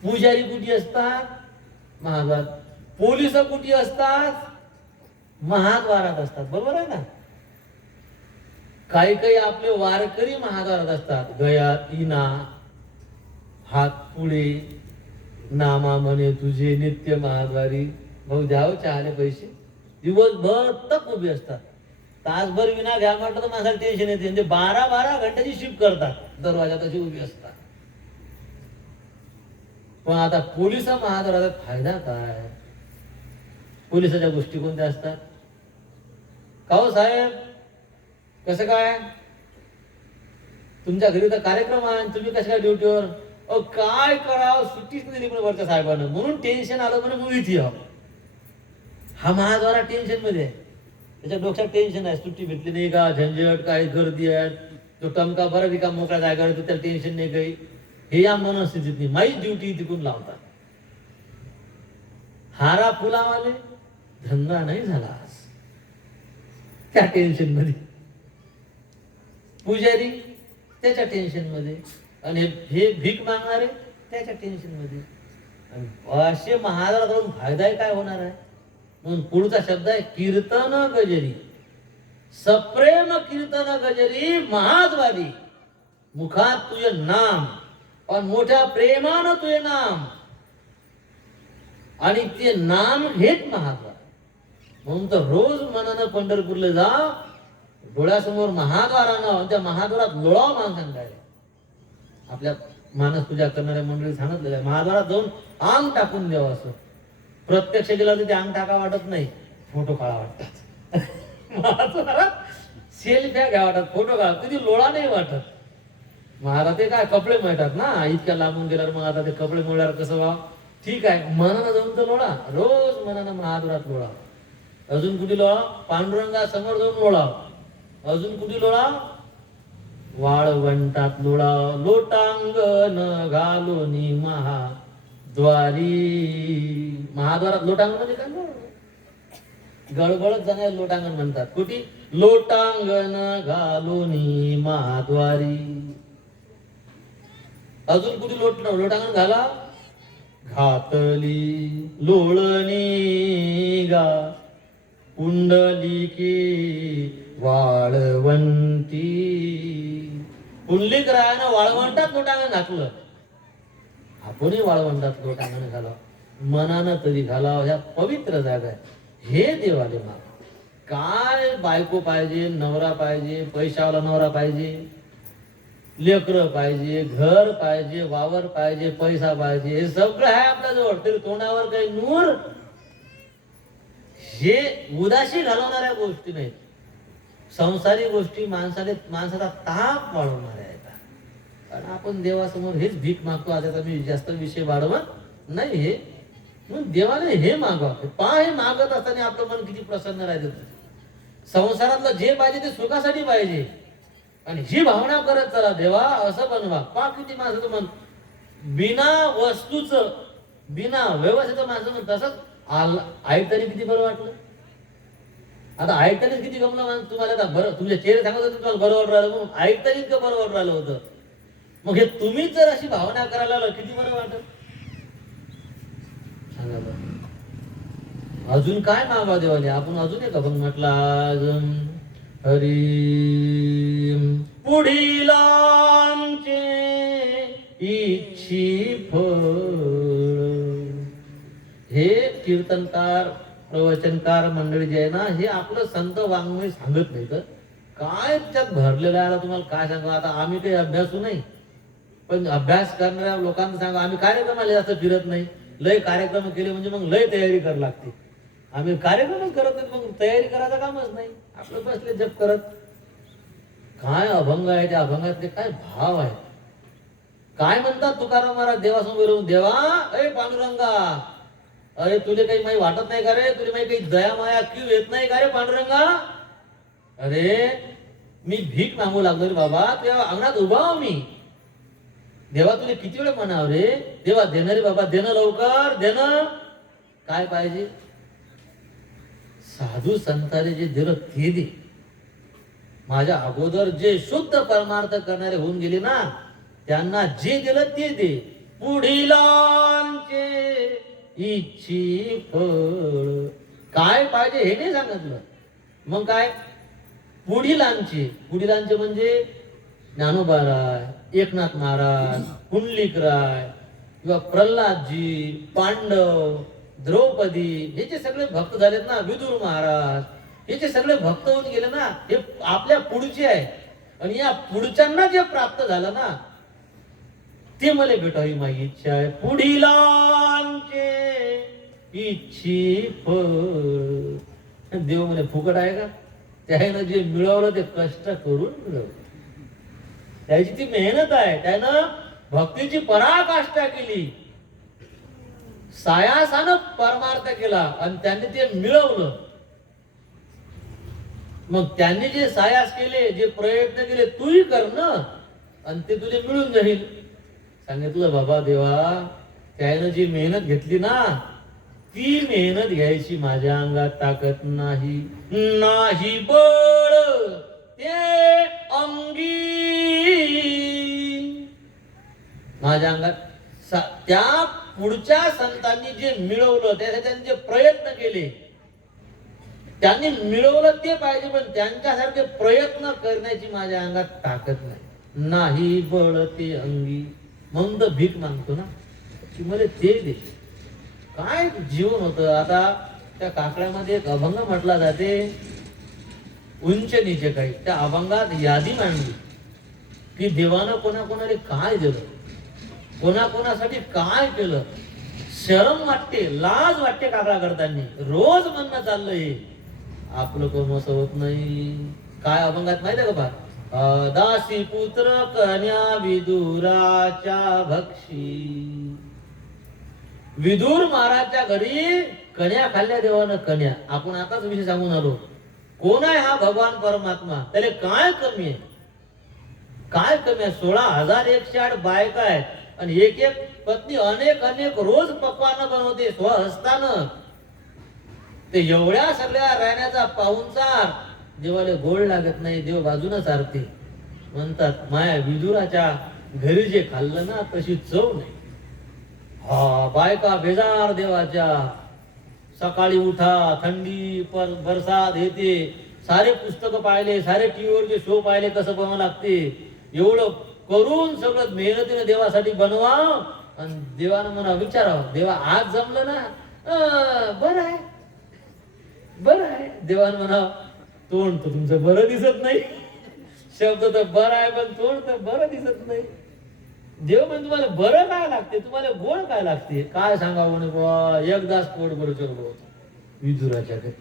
पुजारी कुठे असतात? महाद्वारात. पोलिस कुठे असतात? महाद्वारात असतात. बरोबर आहे ना? काही काही आपले वारकरी महाद्वारात असतात. गयात इना, हात पुढे, नामा म्हणे तुझे नित्य महाद्वारी. भाऊ द्याव चहाले पैसे. दिवसभर तक उभे असतात. तासभर विना घ्या म्हटलं तर माझ्याला टेन्शन येते. म्हणजे 12-12 घंट्याची शिफ्ट करतात. दरवाजा तशी उभी असतात. पण आता पोलिस महाद्वाराचा फायदा काय? पोलिसाच्या गोष्टी कोणत्या असतात? का हो साहेब, कसं काय? तुमच्या घरी तर कार्यक्रम आहे, तुम्ही कसं काय ड्युटीवर? काय करावं, सुट्टीच नाही दिली पण वरच्या साहेबांना, म्हणून टेन्शन आलं म्हणे मुळीत या. हा महाद्वारा टेन्शन मध्ये आहे. त्याच्या डोक्यात टेन्शन आहे, सुट्टी भेटली नाही का, झंझट काय, गर्दी आहे, तो टमका बरं रिका मोकळा जागा, त्याला टेन्शन नाही काही. हे या मनस्थितीत नाही. माहीत ड्युटी तिकून लावतात. हारा फुलावाले धंदा नाही झाला आज, त्या टेन्शन मध्ये. पुजारी त्याच्या टेन्शन मध्ये, आणि हे भीक मागणारे त्याच्या टेन्शन मध्ये. असे महाद्वाराकडून फायदा काय होणार आहे? म्हणून पुढचा शब्द आहे कीर्तन गजरी. सप्रेम कीर्तन गजरी महाद्वारी. मुखात तुझे नाम, पण मोठ्या प्रेमानं तुझे नाम, आणि ते नाम घेत महाद्वार. म्हणून तर रोज मनानं पंढरपूरला जा, डोळ्यासमोर महाद्वारानं, त्या महाद्वारात लोळाव माणसांना. आपल्या मानस पूजा करणाऱ्या मंडळी सांगितलेलं आहे, महाद्वारात जाऊन अंग टाकून द्यावं. असं प्रत्यक्ष गेलं तर ते अंग टाका वाटत नाही, फोटो काढा वाटतात. महाद्वारात सेल्फ्या घ्या वाटत, फोटो काढा, कधी लोळा नाही वाटत. महाराज ते काय कपडे मिळतात ना, इतक्या लांबून गेल्यावर मग आता ते कपडे मिळल्यावर कसं व्हावं? ठीक आहे, मनानं जाऊन तर लोळा, रोज मनानं महाद्वारात लोळा. अजून कुठे लोळा? पांडुरंगा समोर जाऊन लोळा. अजून कुठे लोळा? वाळवंटात लोळा. लोटांगण घालोनी महाद्वारी. महाद्वारात लोटांगण म्हणजे काय? गळबळत जाणारे लोटांगण म्हणतात. कुठे? लोटांगण घालोनी महाद्वारी. अजून कुठे लोटांगण घाला? घातली लोळणी गा पुंडलिकी वाळवंटी. पुंडलिक रायानं वाळवंटात लोटांगण घातलं, आपणही वाळवंटात लोटांगण घालावं. मनानं तरी घालावं. ह्या पवित्र जागा आहे. हे देवाले माग. काय बायको पाहिजे, नवरा पाहिजे, पैशावाला नवरा पाहिजे, लेकरं पाहिजे, घर पाहिजे, वावर पाहिजे, पैसा पाहिजे, हे सगळं आहे आपल्याजवळ. तरी तोंडावर काही नूर. हे उदासी घालवणाऱ्या गोष्टी नाहीत. संसारी गोष्टी माणसाचा ताप वाढवणाऱ्या आहेत. कारण आपण देवासमोर हेच भीक मागतो. आता मी जास्त विषय वाढवत नाही. हे म्हणून देवाने हे मागवा. हे मागत असताना आपलं मन किती प्रसन्न राहते. संसारातलं जे पाहिजे ते सुखासाठी पाहिजे, आणि ही भावना करत चला, देवा असं बनवा. किती माणसाचं मन बिना वस्तूचं, बिना व्यवस्थेचं माणसं मन तसंच ऐकताना किती बरं वाटलं. आता ऐकतानाच किती गमलं तुम्हाला. आता बरं तुमच्या चेहरे सांगत होते तुम्हाला बरं वाटत राहिलं, म्हणून ऐकताना इतकं बरं वाटत राहिलं होतं. मग हे तुम्हीच जर अशी भावना करायला लागलं, किती बरं वाटत सांगा बरं. अजून काय मागवा देवाने? आपण अजून एक अभंग म्हटला, अजून हरी पुढील आमचे इच्छी फळ. हे कीर्तनकार, प्रवचनकार मंडळी जे आहे ना, हे आपलं संत वाङ्मय सांगत नाही तर काय त्यात भरलेलं आहे. तुम्हाला काय सांगू, आता आम्ही काही अभ्यासू नाही, पण अभ्यास करणाऱ्या लोकांना सांगा, आम्ही कार्यक्रमाला जास्त फिरत नाही. लय कार्यक्रम केले म्हणजे मग लय तयारी करावी लागते. आम्ही कार्यक्रमच करत नाही, मग तयारी करायचं कामच नाही. आपलं बसले जप करत. काय अभंग आहे, त्या अभंगातले काय भाव आहे. काय म्हणतात तुकाराम महाराज देवासमोर येऊन, देवा ए पांडुरंगा, अरे तुले काही माही वाटत नाही का रे? तुला माही काही दया माया क्यू येत नाही का रे पांडुरंगा? अरे मी भीक मागू लागलो रे बाबा, तुझ्या अंगणात उभा आहो मी. देवा तुला किती वेळ म्हणाव रे? देवा देणं रे बाबा, देणं लवकर देणं. काय पाहिजे? साधू संतांनी जे दिलं ते दे. माझ्या अगोदर जे शुद्ध परमार्थ करणारे होऊन गेले ना, त्यांना जे दिलं ते दे. पुढीलांचे इच्छी फळ. काय पाहिजे हे नाही सांगितलं. मग काय? पुढीलांचे म्हणजे ज्ञानोबाराय, एकनाथ महाराज, कुंडलिकराय किंवा प्रल्हादजी, पांडव, द्रौपदी, हे जे सगळे भक्त झालेत ना, विदुर महाराज, हे जे सगळे भक्त होऊन गेले ना, हे आपल्या पुढचे आहे. आणि या पुढच्यांना जे प्राप्त झालं ना, ते मला भेटावी माझी इच्छा आहे. पुढीलांचे इच्छी फळ. देव म्हणे फुकट आहे का? त्यानं जे मिळवलं ते कष्ट करून मिळवलं. त्याची ती मेहनत आहे. त्यानं भक्तीची पराकाष्ठा केली, सायासानं परमार्थ केला आणि त्यांनी ते मिळवलं. मग त्यांनी जे सायास केले, जे प्रयत्न केले, तूही कर ना, आणि ते तुझे मिळून जाईल. सांगितलं बाबा देवा, त्यानं जी मेहनत घेतली ना, ती मेहनत घ्यायची माझ्या अंगात ताकद नाही. नाही बळ ते अंगी. माझ्या अंगात त्या पुढच्या संतांनी जे मिळवलं, त्यासाठी त्यांनी जे प्रयत्न केले, त्यांनी मिळवलं ते पाहिजे, पण त्यांच्यासारखे प्रयत्न करण्याची माझ्या अंगात ताकद नाही. नाही बळ ते अंगी. म्हणून तर भीक मागतो ना, की मला ते दे. काय जीवन होतं. आता त्या काकड्यामध्ये एक अभंग म्हटला जाते, उंच नीचे काही. त्या अभंगात यादी मांडली की देवानं कोणाकोणाला काय दिलं, कोणाकोणासाठी काय केलं. शरम वाटते, लाज वाटते काकडा करताना. रोज म्हणणं चाललंय, आपलं कोण असं होत नाही. काय अभंगात माहिती आहे का? दासी पुत्र कन्या विदुराच्या भक्षी. विदुर महाराजच्या घरी कन्या खाल्ल्या देवानं. कन्या, आपण आताच विषय सांगून आलो. कोण आहे हा भगवान परमात्मा? त्याला काय कमी आहे? काय कमी आहे? 16,108 बायका आहेत आणि एक एक पत्नी अनेक रोज पक्वानं बनवते स्वहस्तानं. ते एवढ्या सगळ्या राहण्याचा पाहुणचार देवाला गोड लागत नाही. देव बाजूनं सारते. म्हणतात माया विदुराच्या घरी जे खाल्लं ना, तशी चव नाही. हा बायका बेजार देवाच्या. सकाळी उठा, थंडी बरसात येते, सारे पुस्तक पाहिले, सारे टीव्हीवरचे शो पाहिले, कसं बनवावं लागते. एवढं करून सगळं मेहनतीने देवासाठी बनवा आणि देवानं म्हणा विचारावं, देवा आज जमलं ना? बरं आहे, बरं आहे. देवानं म्हणा तोंड तर तुमचं बरं दिसत नाही. शब्द तर बरं आहे, पण तोंड तर बरं दिसत नाही. देव म्हणजे तुम्हाला बरं काय लागते, तुम्हाला गोड काय लागते? काय सांगावं म्हणे बुवा, एकदाच पोट बरोबर होत विदुराच्या घरी.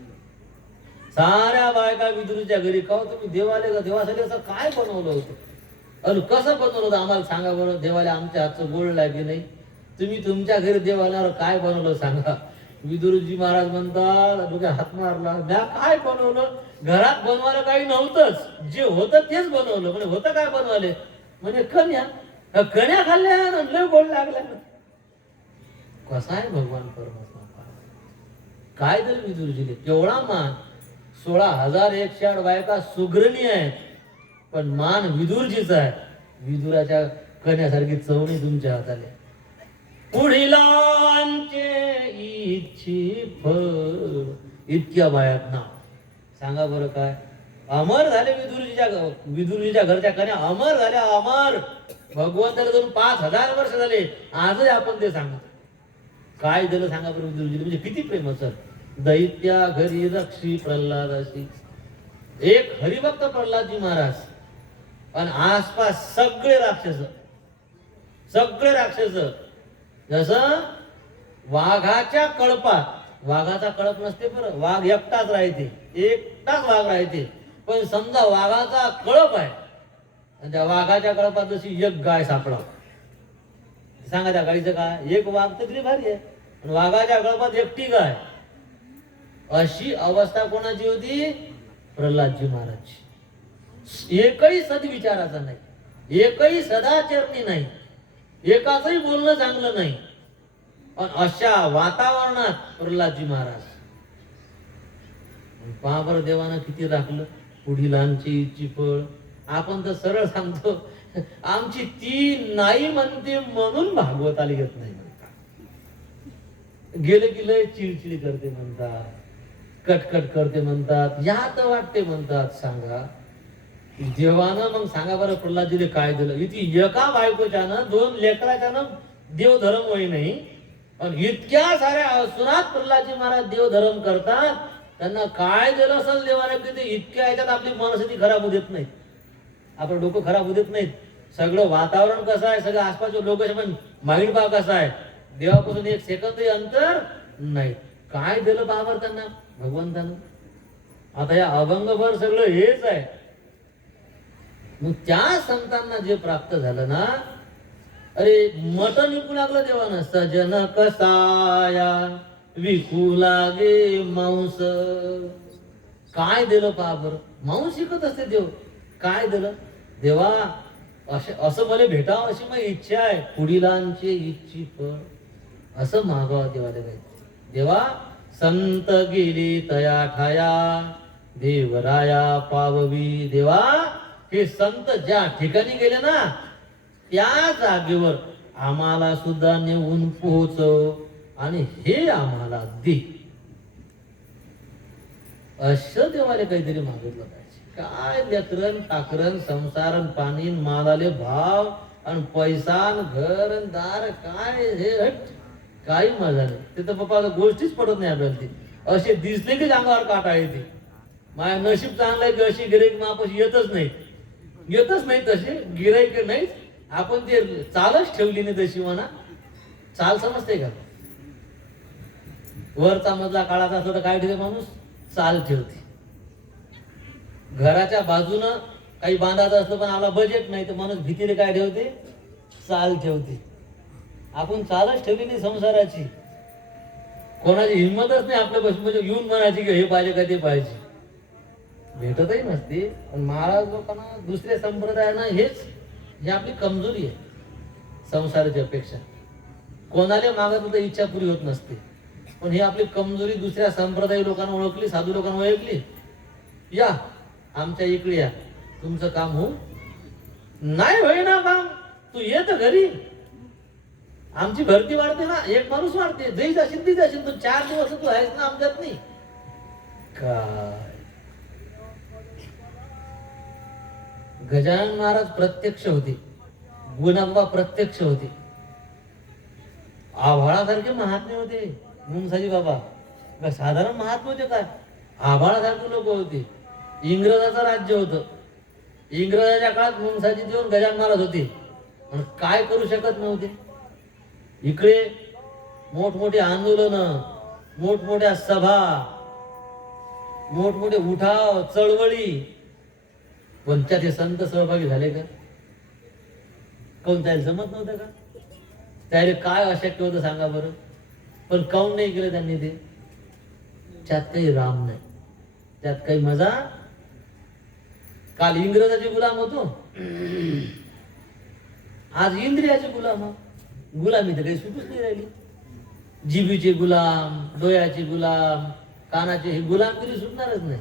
साऱ्या बायका विदुराच्या घरी. का तुम्ही देवाले का देवासाठी असं काय बनवलं होतं आणि कसं बनवलं होतं आम्हाला सांगा बरं. देवाला आमच्या हातचं गोड लागे नाही. तुम्ही तुमच्या घरी देवाला काय बनवलं सांगा. विदुरजी महाराज म्हणतात, डोक्यात हात मारला, म्या काय बनवलं? घरात बनवायला काही नव्हतंच, जे होतं तेच बनवलं. म्हणजे होतं काय बनवाले? म्हणजे कन्या. कन्या खाल्ल्या लय गोड लागल्या. कसा आहे भगवान परमात्मा? काय दिलं विदुरजीने? केवढा मान. 16,108 बायका सुग्रणी आहेत, पण मान विदुरजीचा आहे. विदुराच्या कन्यासारखी चवणी तुमच्या हाताला. पुढीलांचे इच्छी फळ. इतक्या बायात ना सांगा बरं काय अमर झाले. विदुरजीच्या घरच्या कन्या अमर झाल्या. अमर. भगवंताला जाऊन 5,000 वर्ष झाले. आजही आपण ते सांगतो. काय दिलं सांगा बरं विदुरजी? म्हणजे किती प्रेम असं. दैत्या घरी रक्षी प्रल्हादाशी. एक हरिभक्त प्रल्हादजी महाराज आणि आसपास सगळे राक्षस. जसं वाघाच्या कळपात, वाघाचा कळप नसते बरं, वाघ एकटाच वाघ राहते. पण समजा वाघाचा कळप आहे आणि त्या वाघाच्या कळपात जशी एक गाय सापडा. सांगा त्या गायीचं काय? एक वाघ तर तरी भारी आहे. आणि वाघाच्या कळपात एकटी गाय. अशी अवस्था कोणाची होती? प्रल्हादजी महाराजची. एकही सद्विचाराचा नाही, एकही सदाचरणी नाही, एकाचही बोलणं चांगलं नाही. पण अशा वातावरणात प्रल्हादजी महाराज. पहा बरं देवानं किती राखलं. पुढीलांची इच्छी फळ. आपण तर सरळ सांगतो, आमची ती नाही म्हणते म्हणून भागवताला येत नाही म्हणतात. गेलं की लय चिडचिड करते म्हणतात, कटकट करते म्हणतात, यात वाटते म्हणतात. सांगा देवानं मग सांगा बरं प्रल्हादजीने काय दिलं? इथे एका बायकोच्यानं 2 लेकराच्यानं देवधर्म होई नाही, आणि इतक्या साऱ्या असुरात प्रल्हादजी महाराज देवधर्म करतात. त्यांना काय दिलं असेल देवाने की ते इतक्या ह्याच्यात आपली मनस्थिती खराब होऊ देत नाहीत, आपलं डोकं खराब होऊ देत नाहीत. सगळं वातावरण कसं आहे, सगळं आसपासचे लोक पण माइंड पहा कसं आहे, देवापासून 1 सेकंदही अंतर नाही. काय दिलं बाबर त्यांना भगवंतानं? आता या अभंगभर सगळं हेच आहे. मग त्या संतांना जे प्राप्त झालं ना, अरे मटण विकू लागलं देवानं. सजन कसाया विकू लागे मांस. काय दिलं पहा बरं. मांस विकत असते देव. काय दिलं? देवा असं मला भेटावं अशी माझी इच्छा आहे. पुढीलांचे इच्छी फळ. असं मागावं देवाला काही. देवा संत गेली तया ठाया देवराया पाववी. देवा हे संत ज्या ठिकाणी गेले ना, त्या जागेवर आम्हाला सुद्धा नेऊन पोहोचव आणि हे आम्हाला दे. असं देवाला काहीतरी मागितलं पाहिजे. काय लेकरन टाकरन संसारन पाणी मालाले भाव आणि पैसा घर दार काय हे हट, काही मजा नाही. ते तर पप्पा गोष्टीच पडत नाही आपल्याला. ती असे दिसले की अंगावर काटा येते. माझ्या नशीब चांगलं आहे की अशी गिराईक मापाशी येतच नाही तसे गिराईक नाही. आपण ते चालच ठेवली नाही तशी म्हणा. चाल समजते का? वरचा मजला काढायचा असला तर काय ठेवते माणूस? चाल ठेवते. घराच्या बाजूनं काही बांधायचं असलं पण आला बजेट नाही तर माणूस भीतीने काय ठेवते? चाल ठेवते. आपण चालच ठेवली नाही संसाराची. कोणाची हिंमतच नाही आपल्यापासून म्हणजे येऊन म्हणायची की हे पाहिजे का ते पाहिजे. भेटतही नसते. पण महाराज लोकांना दुसऱ्या संप्रदायानं हे आपली कमजोरी आहे. संसाराची अपेक्षा कोणाला मागत तर इच्छा पुरी होत नसते. पण ही आपली कमजोरी दुसऱ्या संप्रदायी लोकांना ओळखली, साधू लोकांना ओळखली. या आमच्या इकडे या, तुमचं काम हो नाही होय ना काम. तू येत घरी, आमची भरती वाढते ना, 1 माणूस वाढते. जई जाशील ती जाशील, तू 4 दिवस तू आहेस ना आमच्यात. नाही काय गजानन महाराज प्रत्यक्ष होते, गुणांबा प्रत्यक्ष होते, आभाळासारखे महात्मे होते. मुंगसाजी बाबा साधारण महात्मे होते काय? आभाळासारखे लोक होते. इंग्रजाचं राज्य होतं. इंग्रजाच्या काळात मुंगसाजी देऊन गजानन महाराज होते, पण काय करू शकत नव्हते. इकडे मोठमोठे आंदोलन, मोठमोठ्या सभा, मोठमोठे उठाव चळवळी, पण त्यात हे संत सहभागी झाले का? काऊन त्याला जमत नव्हतं का? त्याला काय अशक्य होतं सांगा बरं? पण काऊन नाही केलं त्यांनी ते? त्यात काही राम नाही, त्यात काही मजा. काल इंग्रजाचे गुलाम होतो, आज इंद्रियाचे गुलाम. गुलामी तर काही सुटूच नाही राहिली. जिभीचे गुलाम, डोळ्याचे गुलाम, कानाचे, हे गुलाम कधी सुटणारच नाही.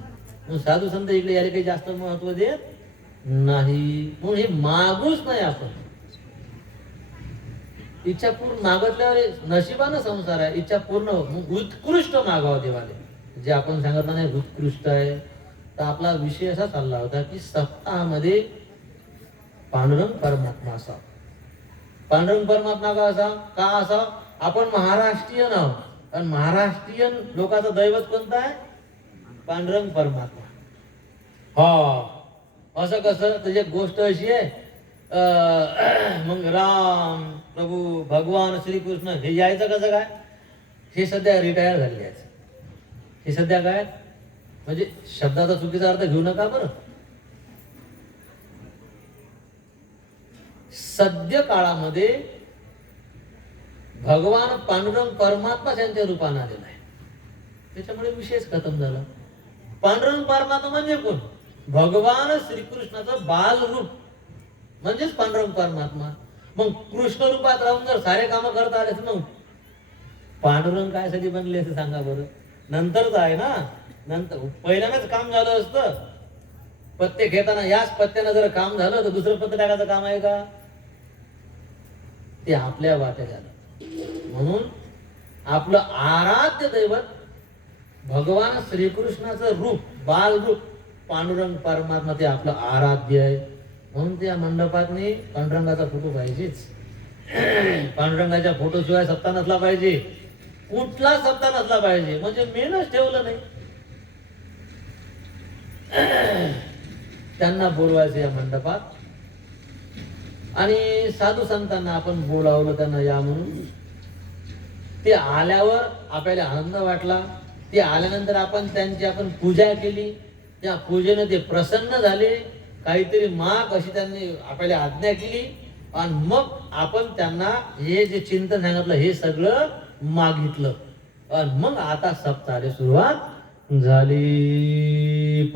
मग साधू संत इकडे याला काही जास्त महत्व देत नाही. म्हणून हे मागूच नाही आपण. इच्छा पूर्ण मागतल्यावर नशिबानं संसार आहे. इच्छा पूर्ण उत्कृष्ट मागावं देवाले. जे आपण सांगितलं नाही उत्कृष्ट आहे. तर आपला विषय असा चालला होता की सप्ताहामध्ये पांडुरंग परमात्मा असा. पांडुरंग परमात्मा का असा? आपण महाराष्ट्रीयन आहोत आणि महाराष्ट्रीयन लोकांचं दैवत कोणतं आहे? पांडुरंग परमात्मा. हा असं कसं? त्याची एक गोष्ट अशी आहे, मग राम प्रभू भगवान श्रीकृष्ण हे यायचं कसं काय? हे सध्या रिटायर झाले यायचं. हे सध्या काय म्हणजे शब्दाचा चुकीचा अर्थ घेऊ नका बरं. सद्य काळामध्ये भगवान पांडुरंग परमात्मा त्यांच्या रूपाने आलेला आहे. त्याच्यामुळे विशेष खतम झाला. पांडुरंग परमात्मा म्हणजे कोण? भगवान श्रीकृष्णाचं बाल रूप म्हणजेच पांडुरंग परमात्मा. मग कृष्ण रूपात राहून जर सारे काम करता आले तर मग पांडुरंग कायसाठी बनले असं सांगा बरं. नंतरच आहे ना, नंतर पहिल्यानंच काम झालं असतं. पत्ते घेताना याच पत्त्यानं जर काम झालं तर दुसरं पत्ते टाकायचं काम आहे का? ते आपल्या वाट्यात आलं. म्हणून आपलं आराध्य दैवत भगवान श्रीकृष्णाचं रूप, बाल रूप पांडुरंग परमात्मा ते आपलं आराध्य आहे. म्हणून त्या मंडपातनी पांडुरंगाचा फोटो पाहिजेच. पांडुरंगाच्या फोटो शिवाय सत्ता नसला पाहिजे, कुठला सत्ता नसला पाहिजे. म्हणजे मेनच ठेवलं नाही. त्यांना बोलवायचं या मंडपात आणि साधू संतांना आपण बोलावलं त्यांना या म्हणून. ते आल्यावर आपल्याला आनंद वाटला. ते आल्यानंतर आपण त्यांची पूजा केली. त्या पूजेने ते प्रसन्न झाले. काहीतरी माग अशी त्यांनी आपल्याला आज्ञा केली आणि मग आपण त्यांना हे जे चिंतन सांगितलं हे सगळं मागितलं आणि मग आता सप्ताहाला सुरुवात झाली.